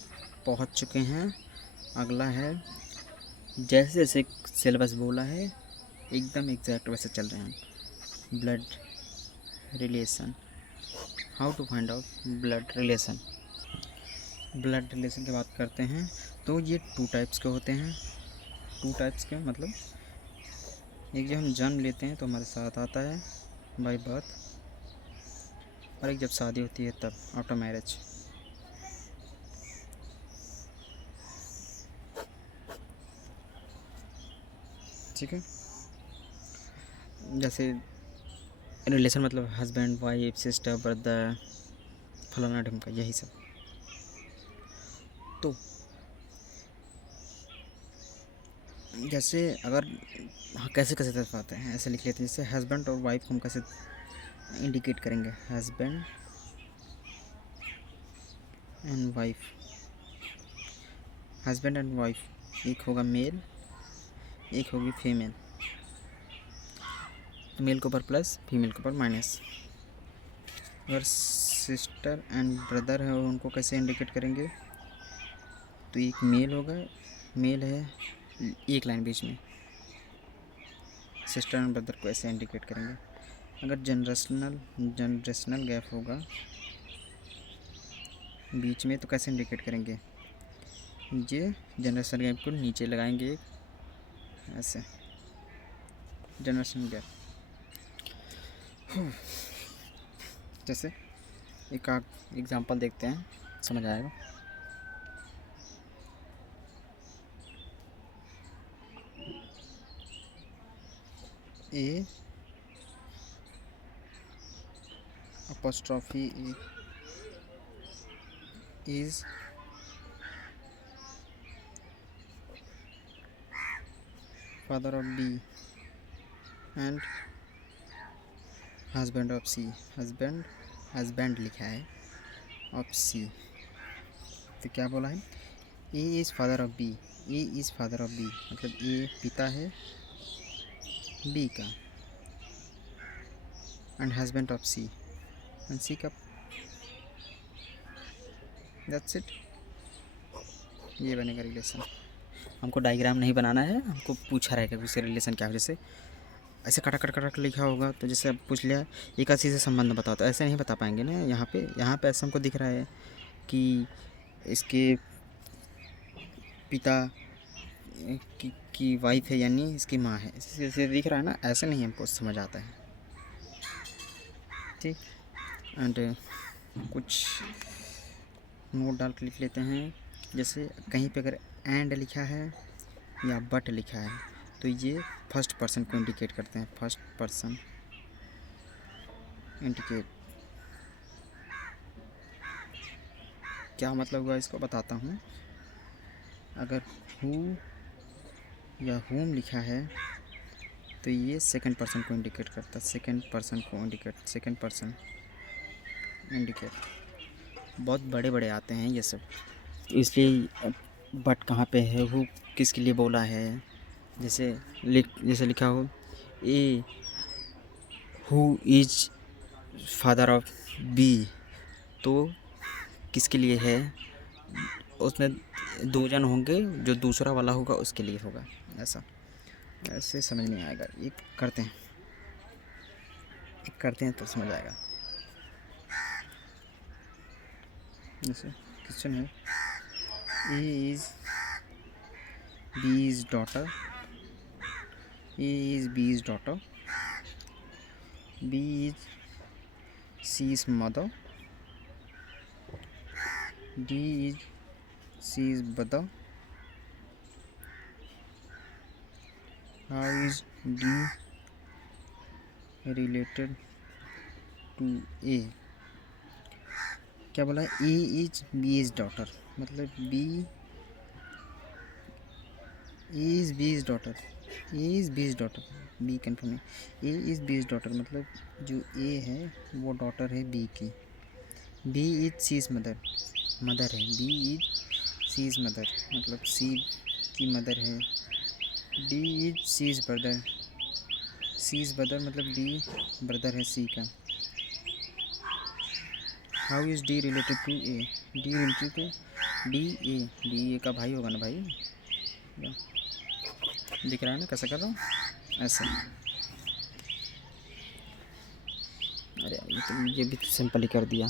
पहुंच चुके हैं. अगला है, जैसे जैसे सिलेबस बोला है एकदम एग्जैक्ट वैसे चल रहे हैं. Blood relation, how to find out blood relation. Blood relation की बात करते हैं तो ये 2 टाइप्स के होते हैं. 2 टाइप्स के मतलब, एक जब हम जन्म लेते हैं तो हमारे साथ आता है बाय बर्थ, और एक जब शादी होती है तब, आफ्टर मैरिज. ठीक है. जैसे रिलेशन मतलब हस्बैंड वाइफ सिस्टर ब्रदर फलाना ढिमका, यही सब. तो जैसे अगर कैसे कैसे तरफ आते हैं ऐसे लिख लेते हैं. जैसे हस्बैंड और वाइफ को हम कैसे इंडिकेट करेंगे? Husband and wife, husband and wife, एक होगा मेल, एक होगी फीमेल. मेल के ऊपर प्लस, फीमेल के ऊपर माइनस. अगर सिस्टर एंड ब्रदर है उनको कैसे इंडिकेट करेंगे, तो एक मेल होगा, मेल है एक लाइन बीच में, सिस्टर एंड ब्रदर को ऐसे इंडिकेट करेंगे। अगर जनरेशनल गैप होगा बीच में तो कैसे इंडिकेट करेंगे, ये जनरेशनल गैप को नीचे लगाएंगे ऐसे, जनरेशनल गैप। जैसे एक एग्जांपल देखते हैं, समझ आएगा। A apostrophe is father of B and husband of C, husband लिखा है ऑफ C, तो क्या बोला है, A is father of B, A is father of B मतलब ए पिता है बी का, and husband of C, and C का, दैट्स इट, ये बनेगा रिलेशन। हमको डायग्राम नहीं बनाना है, हमको पूछा रहेगा कि उससे रिलेशन क्या है। जैसे ऐसे कटा कट लिखा होगा तो जैसे अब पूछ लिया एक आदमी से संबंध बताओ, तो ऐसे नहीं बता पाएंगे ना। यहाँ पे ऐसा हमको दिख रहा है कि इसके पिता की वाइफ है यानी इसकी माँ है, ऐसे दिख रहा है ना, ऐसे नहीं हमको समझ आता है। ठीक, एंड कुछ नोट डाल के लिख लेते हैं। जैसे कहीं पे अगर एंड लिखा है या बट लिखा है तो ये फर्स्ट पर्सन को इंडिकेट करते हैं, फर्स्ट पर्सन इंडिकेट। क्या मतलब हुआ इसको बताता हूँ। अगर हु या हुम लिखा है तो ये सेकंड पर्सन को इंडिकेट करता है, सेकंड पर्सन इंडिकेट। बहुत बड़े बड़े आते हैं ये सब, इसलिए बट कहाँ पे है, हु किसके लिए बोला है। जैसे लिखा हो A who is father of B, तो किसके लिए है, उसमें दो जन होंगे, जो दूसरा वाला होगा उसके लिए होगा। ऐसे समझ नहीं आएगा, एक करते हैं तो समझ आएगा। जैसे क्वेश्चन है, A is B's daughter, A is B's daughter, B is C's mother, D is C's brother, how is D related to A. क्या बोला, A is B is daughter, मतलब B is B is daughter, A is B is daughter, B confirm है, A is B is daughter मतलब जो A है वो daughter है B की। B is C is mother है, B is C is mother मतलब सी की मदर है। D is C is brother मतलब डी ब्रदर है सी का। How is D related to A, D related to D A का भाई होगा ना भाई, दिख रहा है ना कैसे कर रहा हूँ ऐसे। अरे ये भी तो सिंपल ही कर दिया।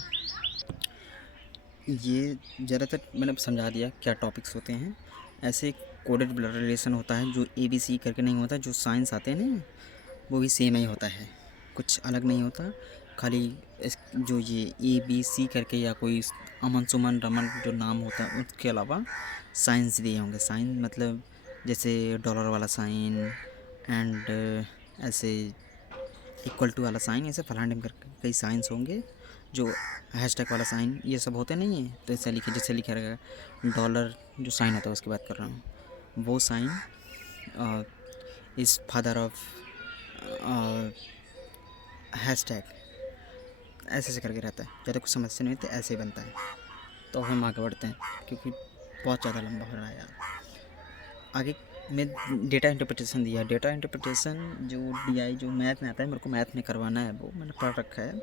ये ज़्यादातर मैंने समझा दिया क्या टॉपिक्स होते हैं। ऐसे कोडेड ब्लड रिलेशन होता है जो ABC करके नहीं होता, जो साइंस आते हैं ना वो भी सेम ही होता है, कुछ अलग नहीं होता। खाली जो ये ABC करके या कोई अमन सुमन रमन जो नाम होता है उसके अलावा साइंस दिए होंगे। साइन मतलब जैसे डॉलर वाला साइन एंड ऐसे इक्वल टू वाला साइन, ऐसे फलाने करके कई साइंस होंगे। जो हैशटैग वाला साइन ये सब होते नहीं है, तो ऐसे लिखे जैसे लिखा रहेगा डॉलर जो साइन होता है उसकी बात कर रहा हूँ, वो sign is father of hashtag, ऐसे करके रहता है। ज़्यादा कुछ समस्या नहीं होती, ऐसे ही बनता है। तो हम आगे बढ़ते हैं क्योंकि बहुत ज़्यादा लंबा हो रहा है यार। आगे में डेटा इंटरप्रिटेशन दिया, डेटा इंटरप्रिटेशन जो DI जो मैथ में आता है, मेरे को मैथ में करवाना है, वो मैंने पढ़ रखा है।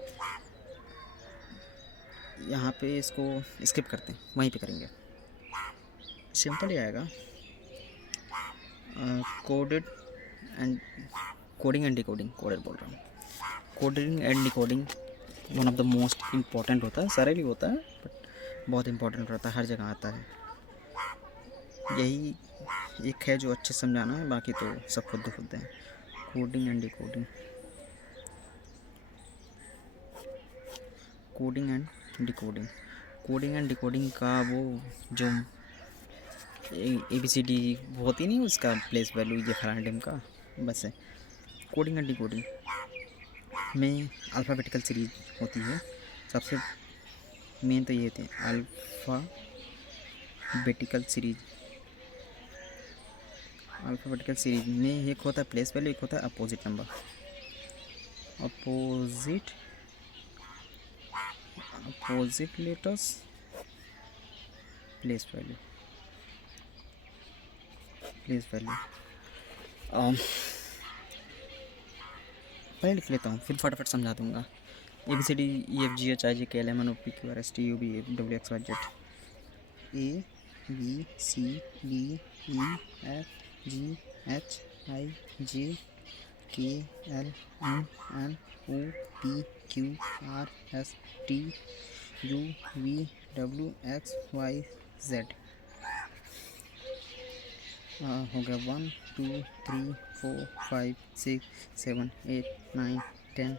यहाँ पे इसको स्किप करते हैं, वहीं पे करेंगे, सिंपल ही आएगा। Coded and coding and decoding, coded बोल रहा हूँ, coding and decoding one of the most important होता है, सरल ही होता है बट बहुत इम्पोर्टेंट रहता है, हर जगह आता है। यही एक है जो अच्छे समझाना है, बाकी तो सब खुद खुद है। Coding and decoding, coding and decoding, coding and decoding का वो जो ABCD होती नहीं उसका प्लेस वैल्यू, ये फलाना टाइम का बस है। कोडिंग एंड डिकोडिंग में अल्फ़ाबेटिकल सीरीज होती है, सबसे मेन तो ये होती है अल्फ़ाबेटिकल सीरीज। अल्फ़ाबेटिकल सीरीज में एक होता है प्लेस वैल्यू, एक होता है opposite number, opposite letters place value, पहले लिख लेता हूँ फिर फटाफट समझा दूँगा। ABCD EFG HIJ KL MN OP Q R S T U V W X Y Z, A B C D E F G H I J K L M N O P Q R S T U V W X Y Z। हो गया 1 2 3 4 5 6 7 8 9 10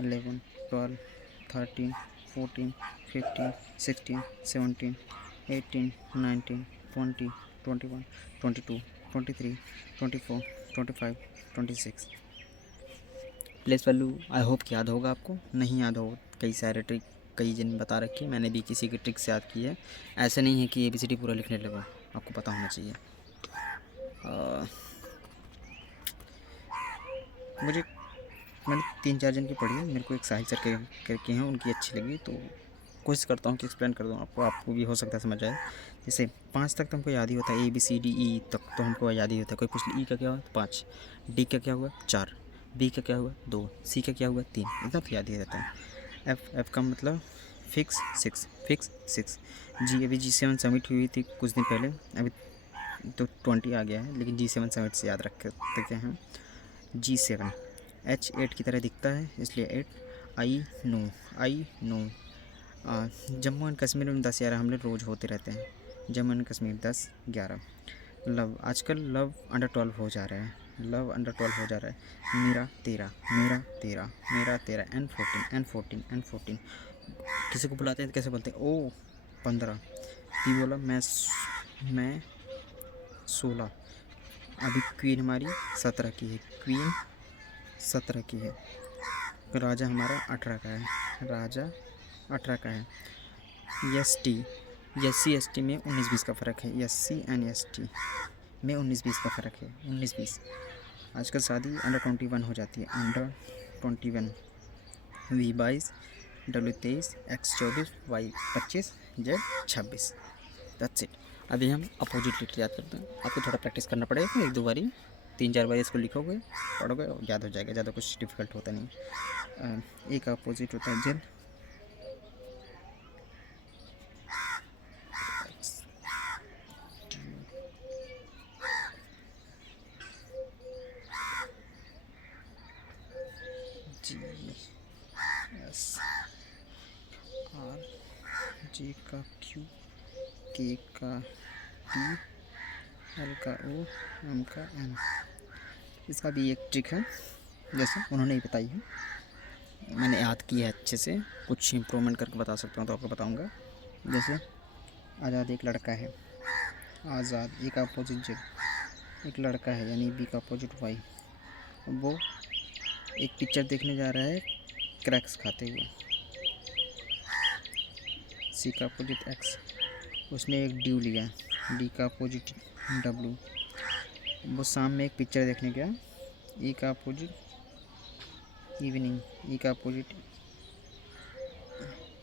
11 12 13 14 15 16 17 18 19 20 21 22 23 24 25 26। Place value I hope कि याद होगा आपको, नहीं याद हो कई सारे ट्रिक कई जन बता रखी है, मैंने भी किसी की ट्रिक से याद की है। ऐसे नहीं है कि ABCD पूरा लिखने लगो, आपको पता होना चाहिए। मैंने 3-4 जन की पढ़ी है, मेरे को एक साहिल सर करके हैं, उनकी अच्छी लगी तो कोशिश करता हूँ कि एक्सप्लेन कर दूँ आपको भी हो सकता है समझ आए। जैसे 5 तक तो हमको याद ही होता है, ABCDE तक तो हमको याद ही होता है। कोई पूछ ले E का क्या हुआ 5, D का क्या हुआ 4, B का क्या हुआ 2, C का क्या हुआ 3, इतना तो याद ही रहता है। F का मतलब फिक्स 6। G अभी G7 सबमिट हुई थी कुछ दिन पहले, अभी तो 20 आ गया है, लेकिन G7 सबमिट से याद रख सकते हैं। G7 H 8 की तरह दिखता है इसलिए 8। I know Jammu and Kashmir में 10-11 हमले रोज़ होते रहते हैं, जम्मू एंड कश्मीर 10-11। लव आजकल लव अंडर 12 हो जा रहा है, मेरा तेरा N14 किसी को बुलाते हैं तो कैसे बोलते हैं O 15, पी बोला मैं 16। अभी क्वीन हमारी 17 की है, राजा हमारा 18 का है। ST SC ST में 19-20 का फ़र्क है, SC एंड ST में 19-20 का फ़र्क है, 19-20। आजकल शादी अंडर 21 हो जाती है, under 21। V 22, W 23, X 24, Y 25, Z 26। That's it. अभी हम अपोजिट लेटर याद करते हैं, आपको थोड़ा प्रैक्टिस करना पड़ेगा, 1-2 बारी 3-4 बार इसको लिखोगे पढ़ोगे और याद हो जाएगा, ज़्यादा कुछ डिफ़िकल्ट होता नहीं। A का अपोजिट होता है Z, GS, R, J का Q, K का P, L का O, M का N। इसका भी एक ट्रिक है, जैसे उन्होंने ही बताई है, मैंने याद की है अच्छे से, कुछ इम्प्रूवमेंट करके बता सकता हूँ तो आपको बताऊँगा। जैसे आज़ाद एक लड़का है, आज़ाद ए का अपोजिट Z, एक लड़का है यानी B का अपोजिट Y। वो एक पिक्चर देखने जा रहा है क्रैक्स खाते हुए, C का अपोजिट X, उसने एक ड्यू लिया, D का अपोजिट W। वो शाम में एक पिक्चर देखने गया, E का अपोजिट इवनिंग, E का अपोजिट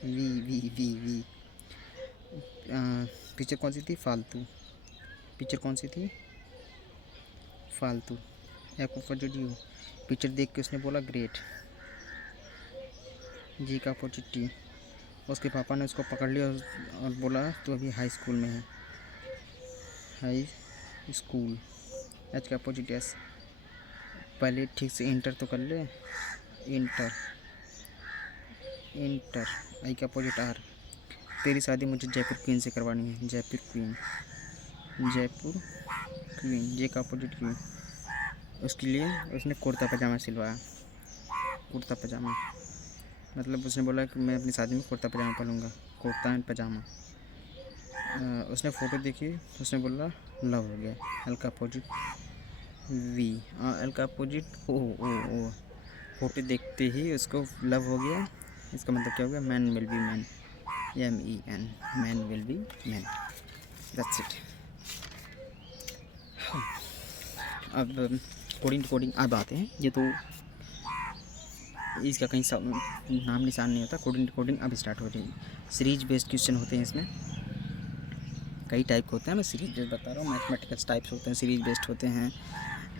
V। पिक्चर कौन सी थी फालतू। F का अपोजिट U, पिक्चर देख के उसने बोला ग्रेट। G का अपोजिट T, उसके पापा ने उसको पकड़ लिया और बोला तो अभी हाई स्कूल में है। हाई स्कूल, एच का अपोजिट एस। पहले ठीक से इंटर तो कर ले। इंटर, इंटर, आई का अपोजिट आर। तेरी शादी मुझे जयपुर क्वीन से करवानी है। जयपुर क्वीन, जयपुर क्वीन, जे का अपोजिट क्वीन। उसके लिए उसने कुर्ता पजामा सिलवाया। कुर्ता पजामा मतलब उसने बोला कि मैं अपनी शादी में कुर्ता पजामा पहनूंगा, कुर्ता एंड पजामा। उसने फ़ोटो देखी, उसने बोला लव हो गया। एल का अपोजिट वी, एल का अपोजिट ओ ओ ओ। फोटो देखते ही उसको लव हो गया। इसका मतलब क्या हो गया? Man will be man, MEN, man will be man, that's it. अब कोडिंग टू कोडिंग अब आते हैं। ये तो इसका कहीं नाम निशान नहीं होता। कोडिंग टू कोडिंग अब स्टार्ट हो रही है। सीरीज बेस्ड क्वेश्चन होते हैं इसमें, कई टाइप के होते हैं। मैं सीरीज बेस्ड बता रहा हूँ। मैथमेटिकल टाइप्स होते हैं, सीरीज बेस्ड होते हैं,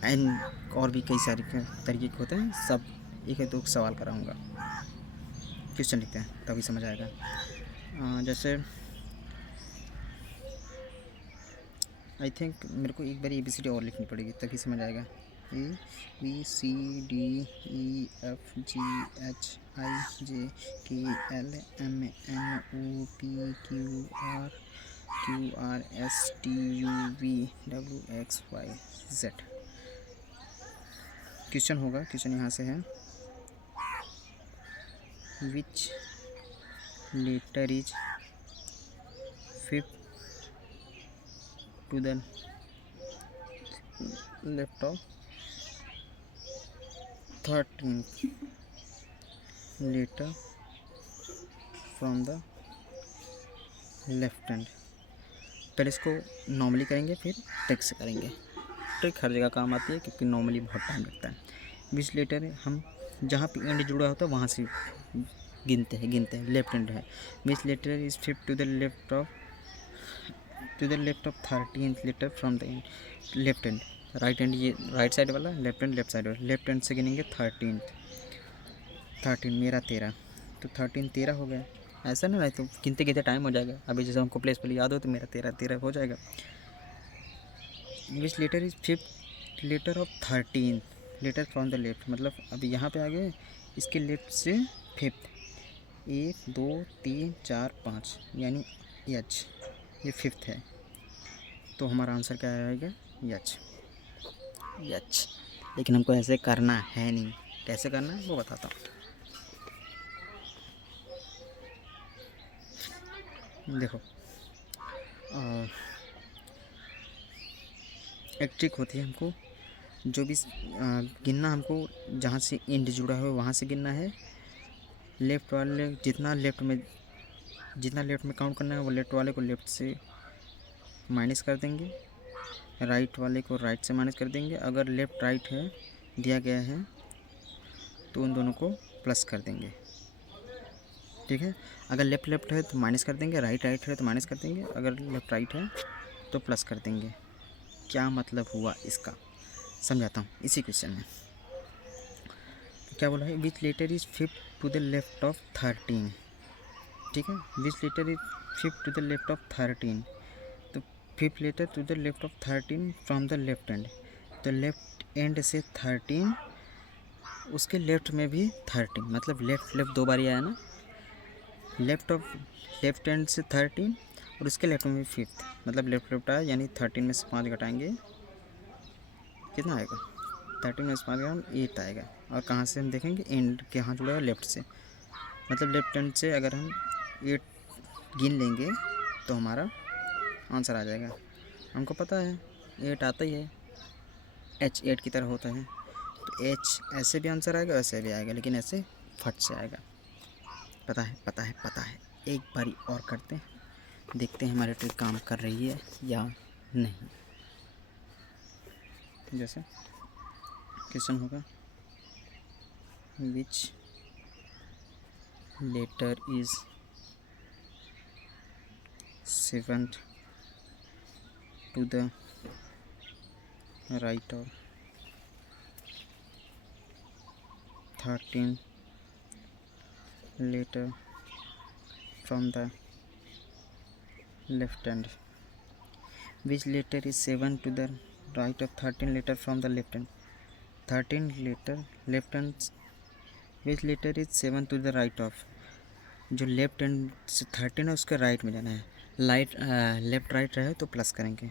एंड और भी कई सारे तरीके के होते हैं। सब एक है दो सवाल कराऊंगा। क्वेश्चन लिखते हैं तभी समझ आएगा। जैसे आई थिंक मेरे को एक बार ABCD और लिखनी पड़ेगी तभी समझ आएगा। ABCDEFGHIJKLMNOPQRSTUVWXYZ। क्वेश्चन होगा, क्वेश्चन यहाँ से है, which letter is fifth to the left of 13th letter from the left hand. पहले इसको नॉर्मली करेंगे, फिर ट्रिक से करेंगे। ट्रिक हर जगह काम आती है क्योंकि नॉर्मली बहुत टाइम लगता है। विच लेटर हम जहाँ पे एंड जुड़ा होता है वहाँ से गिनते हैं। लेफ्ट हैंड है। Which letter is fifth to the left of 13th letter from the end. Left hand, right hand ये राइट साइड वाला, लेफ्ट हैंड लेफ्ट साइड वाला। लेफ्ट हैंड से गिनेंगे 13 मेरा 13, तो 13 13 हो गया। ऐसा नहीं तो गिनते गिनते टाइम हो जाएगा। अभी जैसे हमको प्लेस पर याद हो तो मेरा 13 हो जाएगा। Which letter is fifth letter of 13 letter from the left, मतलब अभी यहाँ पे आ गए, इसके लेफ्ट से फिफ्थ 1 2 3 4 5 यानी एच, ये फिफ्थ है। तो हमारा आंसर क्या आएगा? एच। लेकिन हमको ऐसे करना है नहीं। कैसे करना है वो बताता हूँ। देखो, एक ट्रिक होती है, हमको जो भी गिनना, हमको जहाँ से एंड जुड़ा है वहाँ से गिनना है। लेफ़्ट वाले जितना लेफ़्ट में काउंट करना है वो लेफ़्ट वाले को लेफ़्ट से माइनस कर देंगे, राइट वाले को राइट से माइनस कर देंगे। अगर लेफ़्ट राइट है दिया गया है तो उन दोनों को प्लस कर देंगे, ठीक है। अगर लेफ़्ट है तो माइनस कर देंगे, राइट है तो माइनस कर देंगे, अगर लेफ़्ट राइट है तो प्लस कर देंगे। क्या मतलब हुआ इसका, समझाता हूँ इसी क्वेश्चन में। क्या बोला है? Which letter is fifth to the left of 13, ठीक है। Which letter is fifth to the left of 13, तो fifth letter to the left of 13 from the left hand. तो लेफ्ट एंड से 13, उसके लेफ्ट में भी 13, मतलब लेफ्ट दो बार आया ना। लेफ्ट एंड से 13 और उसके लेफ्ट में भी फिफ्थ, मतलब लेफ्ट आया, यानी 13 में से 5 घटाएंगे कितना आएगा? 13 में से 5 घटाएंगे 8 आएगा। और कहाँ से हम देखेंगे? एंड के यहाँ जुड़ा है लेफ्ट से, मतलब लेफ्ट हैंड से अगर हम 8 गिन लेंगे तो हमारा आंसर आ जाएगा। हमको पता है 8 आता ही है, H 8 की तरह होता है, तो H ऐसे भी आंसर आएगा, वैसे भी आएगा, लेकिन ऐसे फट से आएगा। पता है। एक बारी और करते हैं, देखते हैं हमारी ट्रिक काम कर रही है या नहीं। जैसे क्वेश्चन होगा, which letter is seventh to the right of 13 letter from the left hand. Which letter is 7 to the right of 13 letter from the left hand? 13 letter left hand. Which letter is 7 to the right of? जो left hand से 13 है उसके right में जाना है. Left right रहे तो plus करेंगे.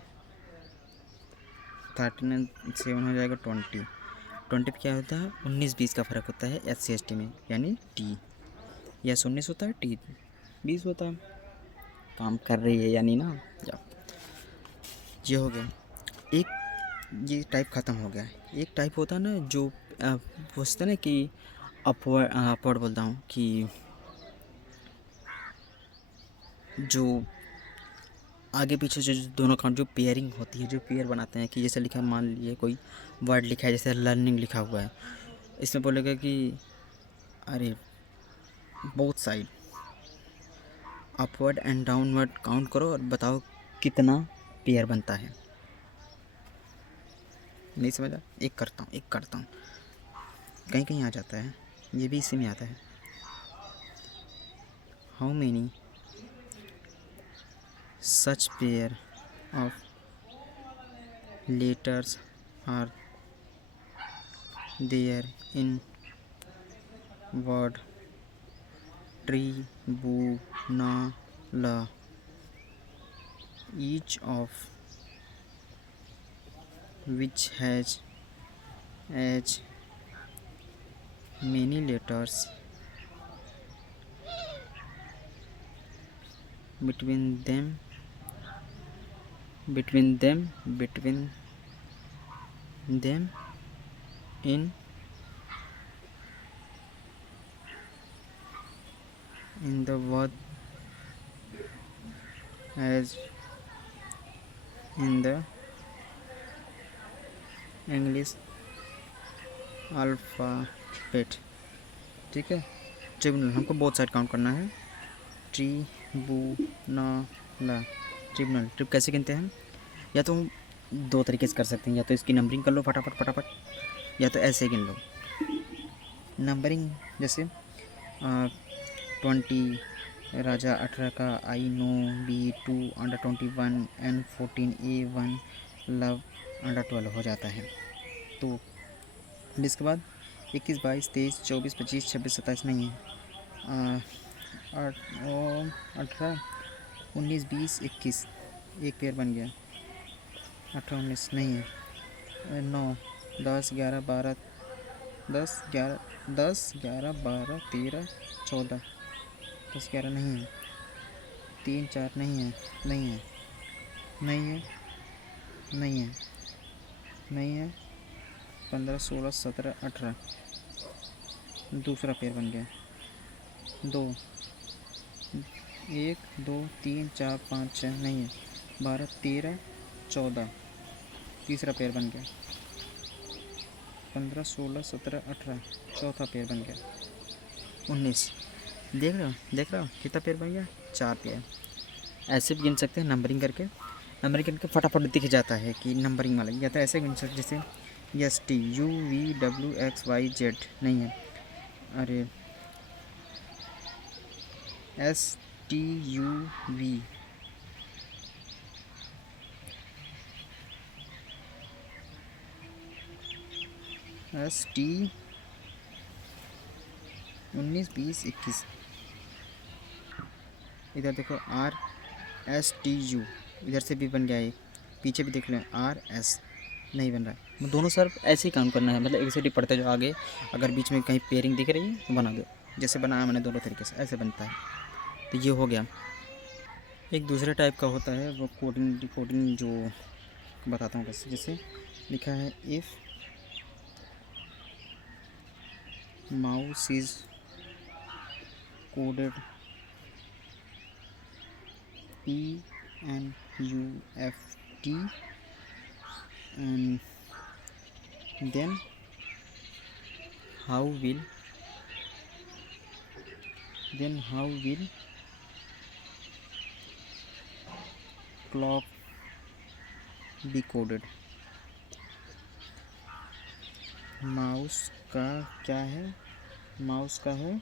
13 एंड 7 हो जाएगा 20. 20 पे क्या होता है? 19-20 का फ़र्क होता है SC/ST में, यानी टी. यस 19 होता है, टी 20 होता है. काम कर रही है यानी ना. ये हो गया एक. ये टाइप ख़त्म हो गया. एक टाइप होता है ना जो पूछते हैं ना कि अपवर्ड बोलता हूँ कि जो आगे पीछे जो दोनों काउंट जो पेयरिंग होती है, जो पेयर बनाते हैं कि जैसे लिखा है, मान लीजिए कोई वर्ड लिखा है जैसे लर्निंग लिखा हुआ है, इसमें बोलेगा कि अरे both side upward and downward count करो और बताओ कितना पेयर बनता है. नहीं समझा? एक करता हूँ कहीं कहीं आ जाता है, ये भी इसी में आता है. How many such pair of letters are there in word tribunal? Each of which has as many letters between them in the word as in the English alphabet. ठीक है. ट्रिब्यूनल हमको बहुत साइड काउंट करना है. Tribunal trip कैसे गिनते हैं? या तो दो तरीके से कर सकते हैं, या तो इसकी नंबरिंग कर लो फटाफट, या तो ऐसे गिन लो. नंबरिंग जैसे 20 राजा 18 का, I know B2 under 21 N14 A1 love under 12 हो जाता है. तो इसके बाद 21 22 23 24 25 26 27 नहीं है. 18 19 20 21 एक पेयर बन गया. 18 19 नहीं है. 9 10 11 12 10 11 12 13 14 10 11 नहीं है. 3 4 नहीं है. 15 16 17 18 दूसरा पेयर बन गया. 2 1 2 3 4 5 6 नहीं है. 12 13 14 तीसरा पेयर बन गया. 15 16 17 18 चौथा पेयर बन गया. 19 देख रहे हो कितना पेयर बन गया? 4 पेयर. ऐसे भी गिन सकते हैं नंबरिंग करके फटाफट दिख जाता है कि नंबरिंग वाला. या तो ऐसे गिन सकते जैसे STUVWXYZ नहीं है. अरे STUV ST 19 20 21. इधर देखो RSTU इधर से भी बन गया है. पीछे भी देख लें RS नहीं बन रहा है. दोनों सर ऐसे ही काम करना है, मतलब एक पढ़ते जो आगे अगर बीच में कहीं पेयरिंग दिख रही है तो बना दो. जैसे बनाया मैंने दोनों तरीके से ऐसे बनता है. तो ये हो गया. एक दूसरे टाइप का होता है वो कोडिंग डिकोडिंग जो बताता हूँ कैसे. जैसे लिखा है if mouse is coded PNUFT and then how will clock be coded? Mouse का क्या है? माउस का है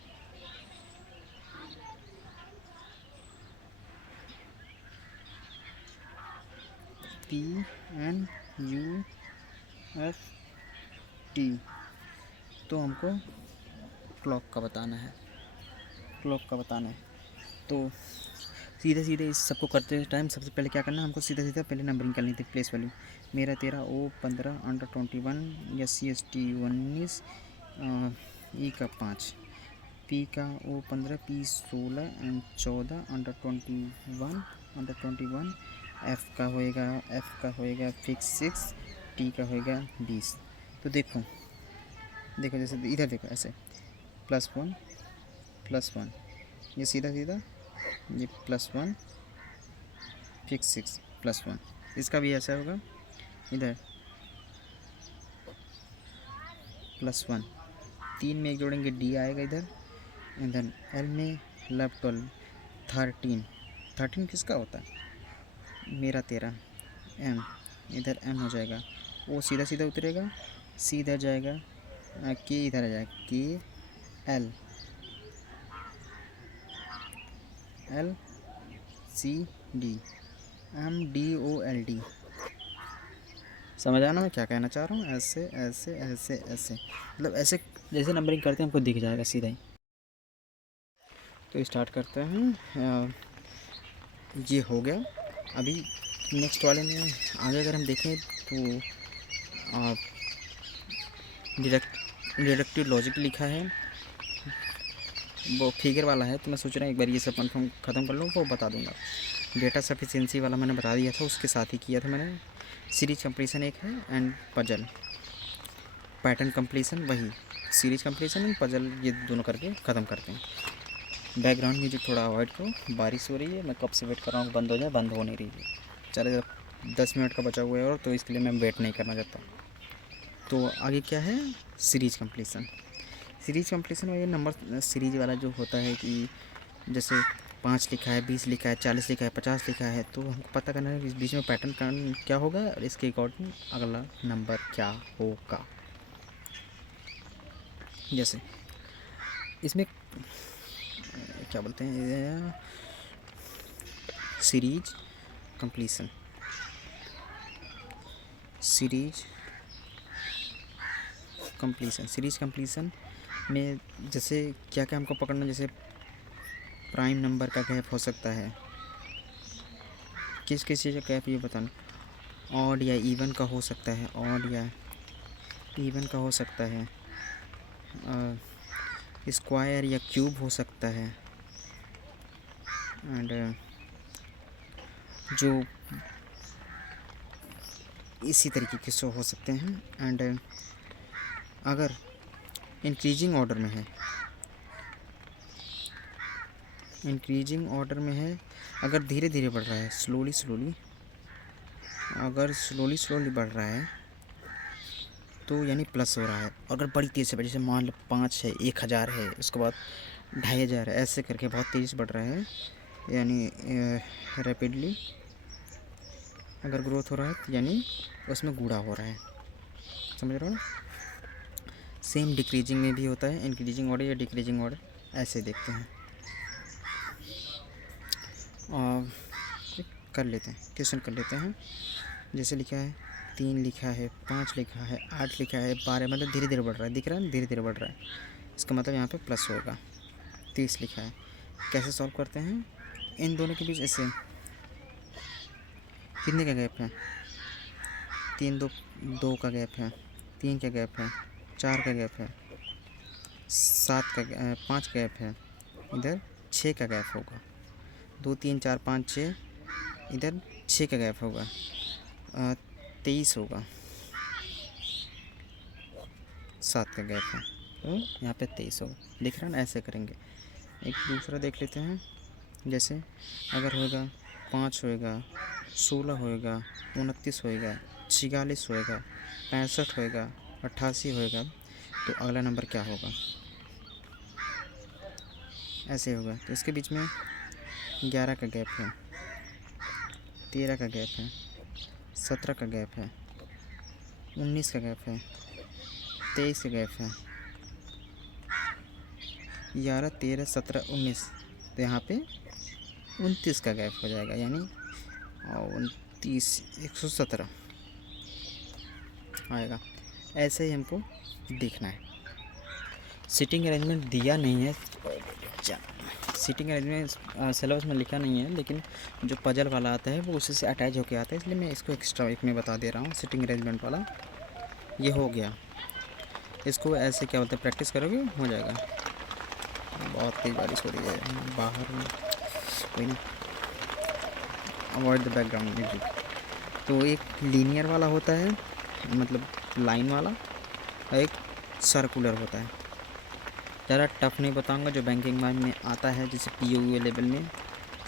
PNUFT। तो हमको क्लॉक का बताना है, तो सीधे सीधे इस सबको करते टाइम सबसे पहले क्या करना है, हमको सीधा सीधा पहले नंबरिंग करनी थी, प्लेस वैल्यू। मेरा 13, O 15, under 21, SC ST 19, E का 5, P का O 15, P 16 and 14, under 21, F का होएगा फिक्स 6, T का होएगा 20। तो देखो जैसे इधर देखो ऐसे +1 ये सीधा ये +1 फिक्स 6 +1, इसका भी ऐसा होगा, इधर +1, 3 में एक जोड़ेंगे D आएगा इधर, इधर L में 12, 13 किसका होता है, मेरा 13, M इधर M हो जाएगा, वो सीधा सीधा उतरेगा, C इधर जाएगा, K इधर आ जाएगा, K L C D M D O L D। समझ आना मैं क्या कहना चाह रहा हूँ, ऐसे ऐसे ऐसे ऐसे, मतलब ऐसे जैसे नंबरिंग करते हैं हमको दिख जाएगा सीधा ही। तो स्टार्ट करते हैं, ये हो गया। अभी नेक्स्ट वाले में आगे अगर हम देखें तो डिडक्टिव लॉजिक लिखा है, वो फिगर वाला है, तो मैं सोच रहा हूँ एक बार ये सब कन्फर्म ख़त्म कर लूँ वो बता दूँगा। डेटा सफिशिएंसी वाला मैंने बता दिया था, उसके साथ ही किया था मैंने। सीरीज कंप्लीशन एक है एंड पजल, पैटर्न कंप्लीशन वही, सीरीज कंप्लीशन एंड पजल, ये दोनों करके ख़त्म करते हैं। बैकग्राउंड म्यूजिक थोड़ा अवॉइड करो, बारिश हो रही है, मैं कब से वेट कर रहा हूँ बंद हो जाए, बंद हो नहीं रही है। चले 10 मिनट का बचा हुआ है और, तो इसके लिए मैं वेट नहीं करना चाहता। तो आगे क्या है, सीरीज कंप्लीशन और ये नंबर सीरीज वाला जो होता है कि जैसे 5 लिखा है, 20 लिखा है, 40 लिखा है, 50 लिखा है, तो हमको पता करना है कि इस बीच में पैटर्न क्या होगा और इसके अकॉर्डिंग अगला नंबर क्या होगा। जैसे इसमें क्या बोलते हैं, सीरीज कंप्लीशन में जैसे क्या क्या हमको पकड़ना, जैसे प्राइम नंबर का गैप हो सकता है, किस चीज़ का गैप ये बताना, ऑड या इवन का हो सकता है, स्क्वायर या क्यूब हो सकता है, एंड जो इसी तरीके के शो हो सकते हैं। एंड अगर इंक्रीजिंग ऑर्डर में है, अगर धीरे धीरे बढ़ रहा है, स्लोली बढ़ रहा है, तो यानी प्लस हो रहा है। अगर बड़ी तेज़ से, जैसे मान लो 5 है, 1000 है, उसके बाद 2500 है, ऐसे करके बहुत तेज़ी से बढ़ रहा है, यानी रैपिडली अगर ग्रोथ हो रहा है, तो यानी उसमें गुणा हो रहा है, समझ रहे हो ना। सेम डिक्रीजिंग में भी होता है, इंक्रीजिंग ऑर्डर या डिक्रीजिंग ऑर्डर, ऐसे देखते हैं। और क्वेश्चन कर लेते हैं। जैसे लिखा है 3 लिखा है, 5 लिखा है, 8 लिखा है, 12, मतलब धीरे धीरे बढ़ रहा है, दिख रहा है, धीरे धीरे बढ़ रहा है, इसका मतलब यहाँ पे प्लस होगा। 30 लिखा है, कैसे सॉल्व करते हैं, इन दोनों के बीच ऐसे कितने का गैप है, 2 का गैप है, 3 का गैप है, 4 का गैप है, 5 का गैप है, इधर 6 का गैप होगा, 2 3 4 5 6, इधर 6 का गैप होगा, 23 होगा, 7 का गैप है, तो यहाँ पे 23 होगा, दिख रहा है ना। ऐसे करेंगे। एक दूसरा देख लेते हैं, जैसे अगर होगा 5 होएगा, 16 होएगा, 29 होएगा, 46 होएगा, 65 होएगा, 88 होएगा, तो अगला नंबर क्या होगा, ऐसे होगा। तो इसके बीच में 11 का गैप है, 13 का गैप है, 17 का गैप है, 19 का गैप है, 23 का गैप है, 11 13 17 19, तो यहाँ पे 29 का गैप हो जाएगा, यानी 130 117 आएगा। ऐसे ही हमको देखना है। सीटिंग अरेंजमेंट दिया नहीं है, सीटिंग अरेंजमेंट सिलेबस में लिखा नहीं है, लेकिन जो पजल वाला आता है वो उसी से अटैच होके आता है, इसलिए मैं इसको एक्स्ट्रा एक में बता दे रहा हूँ। सीटिंग अरेंजमेंट वाला ये हो गया। इसको ऐसे क्या बोलते हैं, प्रैक्टिस करोगे हो जाएगा। बहुत तेज़ बारिश हो रही है बाहर में, कोई ना, अवॉइड द बैकग्राउंड म्यूजिक। तो एक लीनियर वाला होता है, मतलब लाइन वाला, और एक सर्कुलर होता है। ज़्यादा टफ नहीं बताऊंगा, जो बैंकिंग में आता है जैसे POU लेवल में,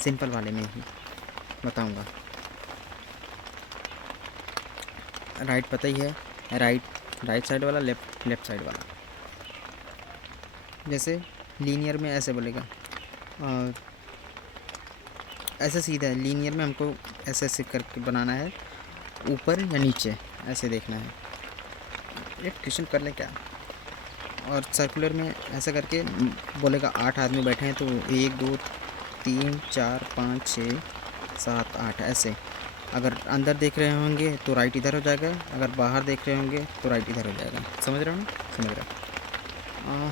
सिंपल वाले में ही बताऊंगा। राइट पता ही है, राइट साइड वाला, लेफ़्ट साइड वाला। जैसे लीनियर में ऐसे बोलेगा, ऐसे सीधा है। लीनियर में हमको ऐसे ऐसे करके बनाना है, ऊपर या नीचे ऐसे देखना है। एक क्वेश्चन कर ले क्या। और सर्कुलर में ऐसा करके बोलेगा 8 आदमी बैठे हैं, तो 1 2 3 4 5 6 7 8 ऐसे। अगर अंदर देख रहे होंगे तो राइट इधर हो जाएगा, अगर बाहर देख रहे होंगे तो राइट इधर हो जाएगा। समझ रहे हो ना? समझ रहे हो।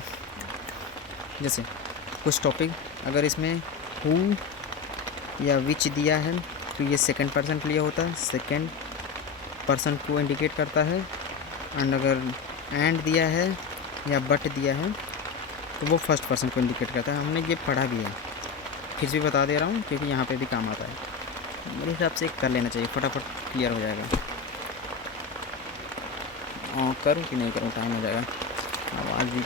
जैसे कुछ टॉपिक अगर इसमें हु या विच दिया है तो ये सेकंड पर्सन के लिए होता है, सेकंड पर्सन को इंडिकेट करता है। एंड अगर एंड दिया है या बट दिया है तो वो फर्स्ट पर्सन को इंडिकेट करता है। हमने ये पढ़ा भी है, फिर भी बता दे रहा हूँ क्योंकि यहाँ पे भी काम आता है। मेरे हिसाब से कर लेना चाहिए, फटाफट क्लियर हो जाएगा। करूँ कि नहीं करूँ, टाइम हो जाएगा। आवाज़ भी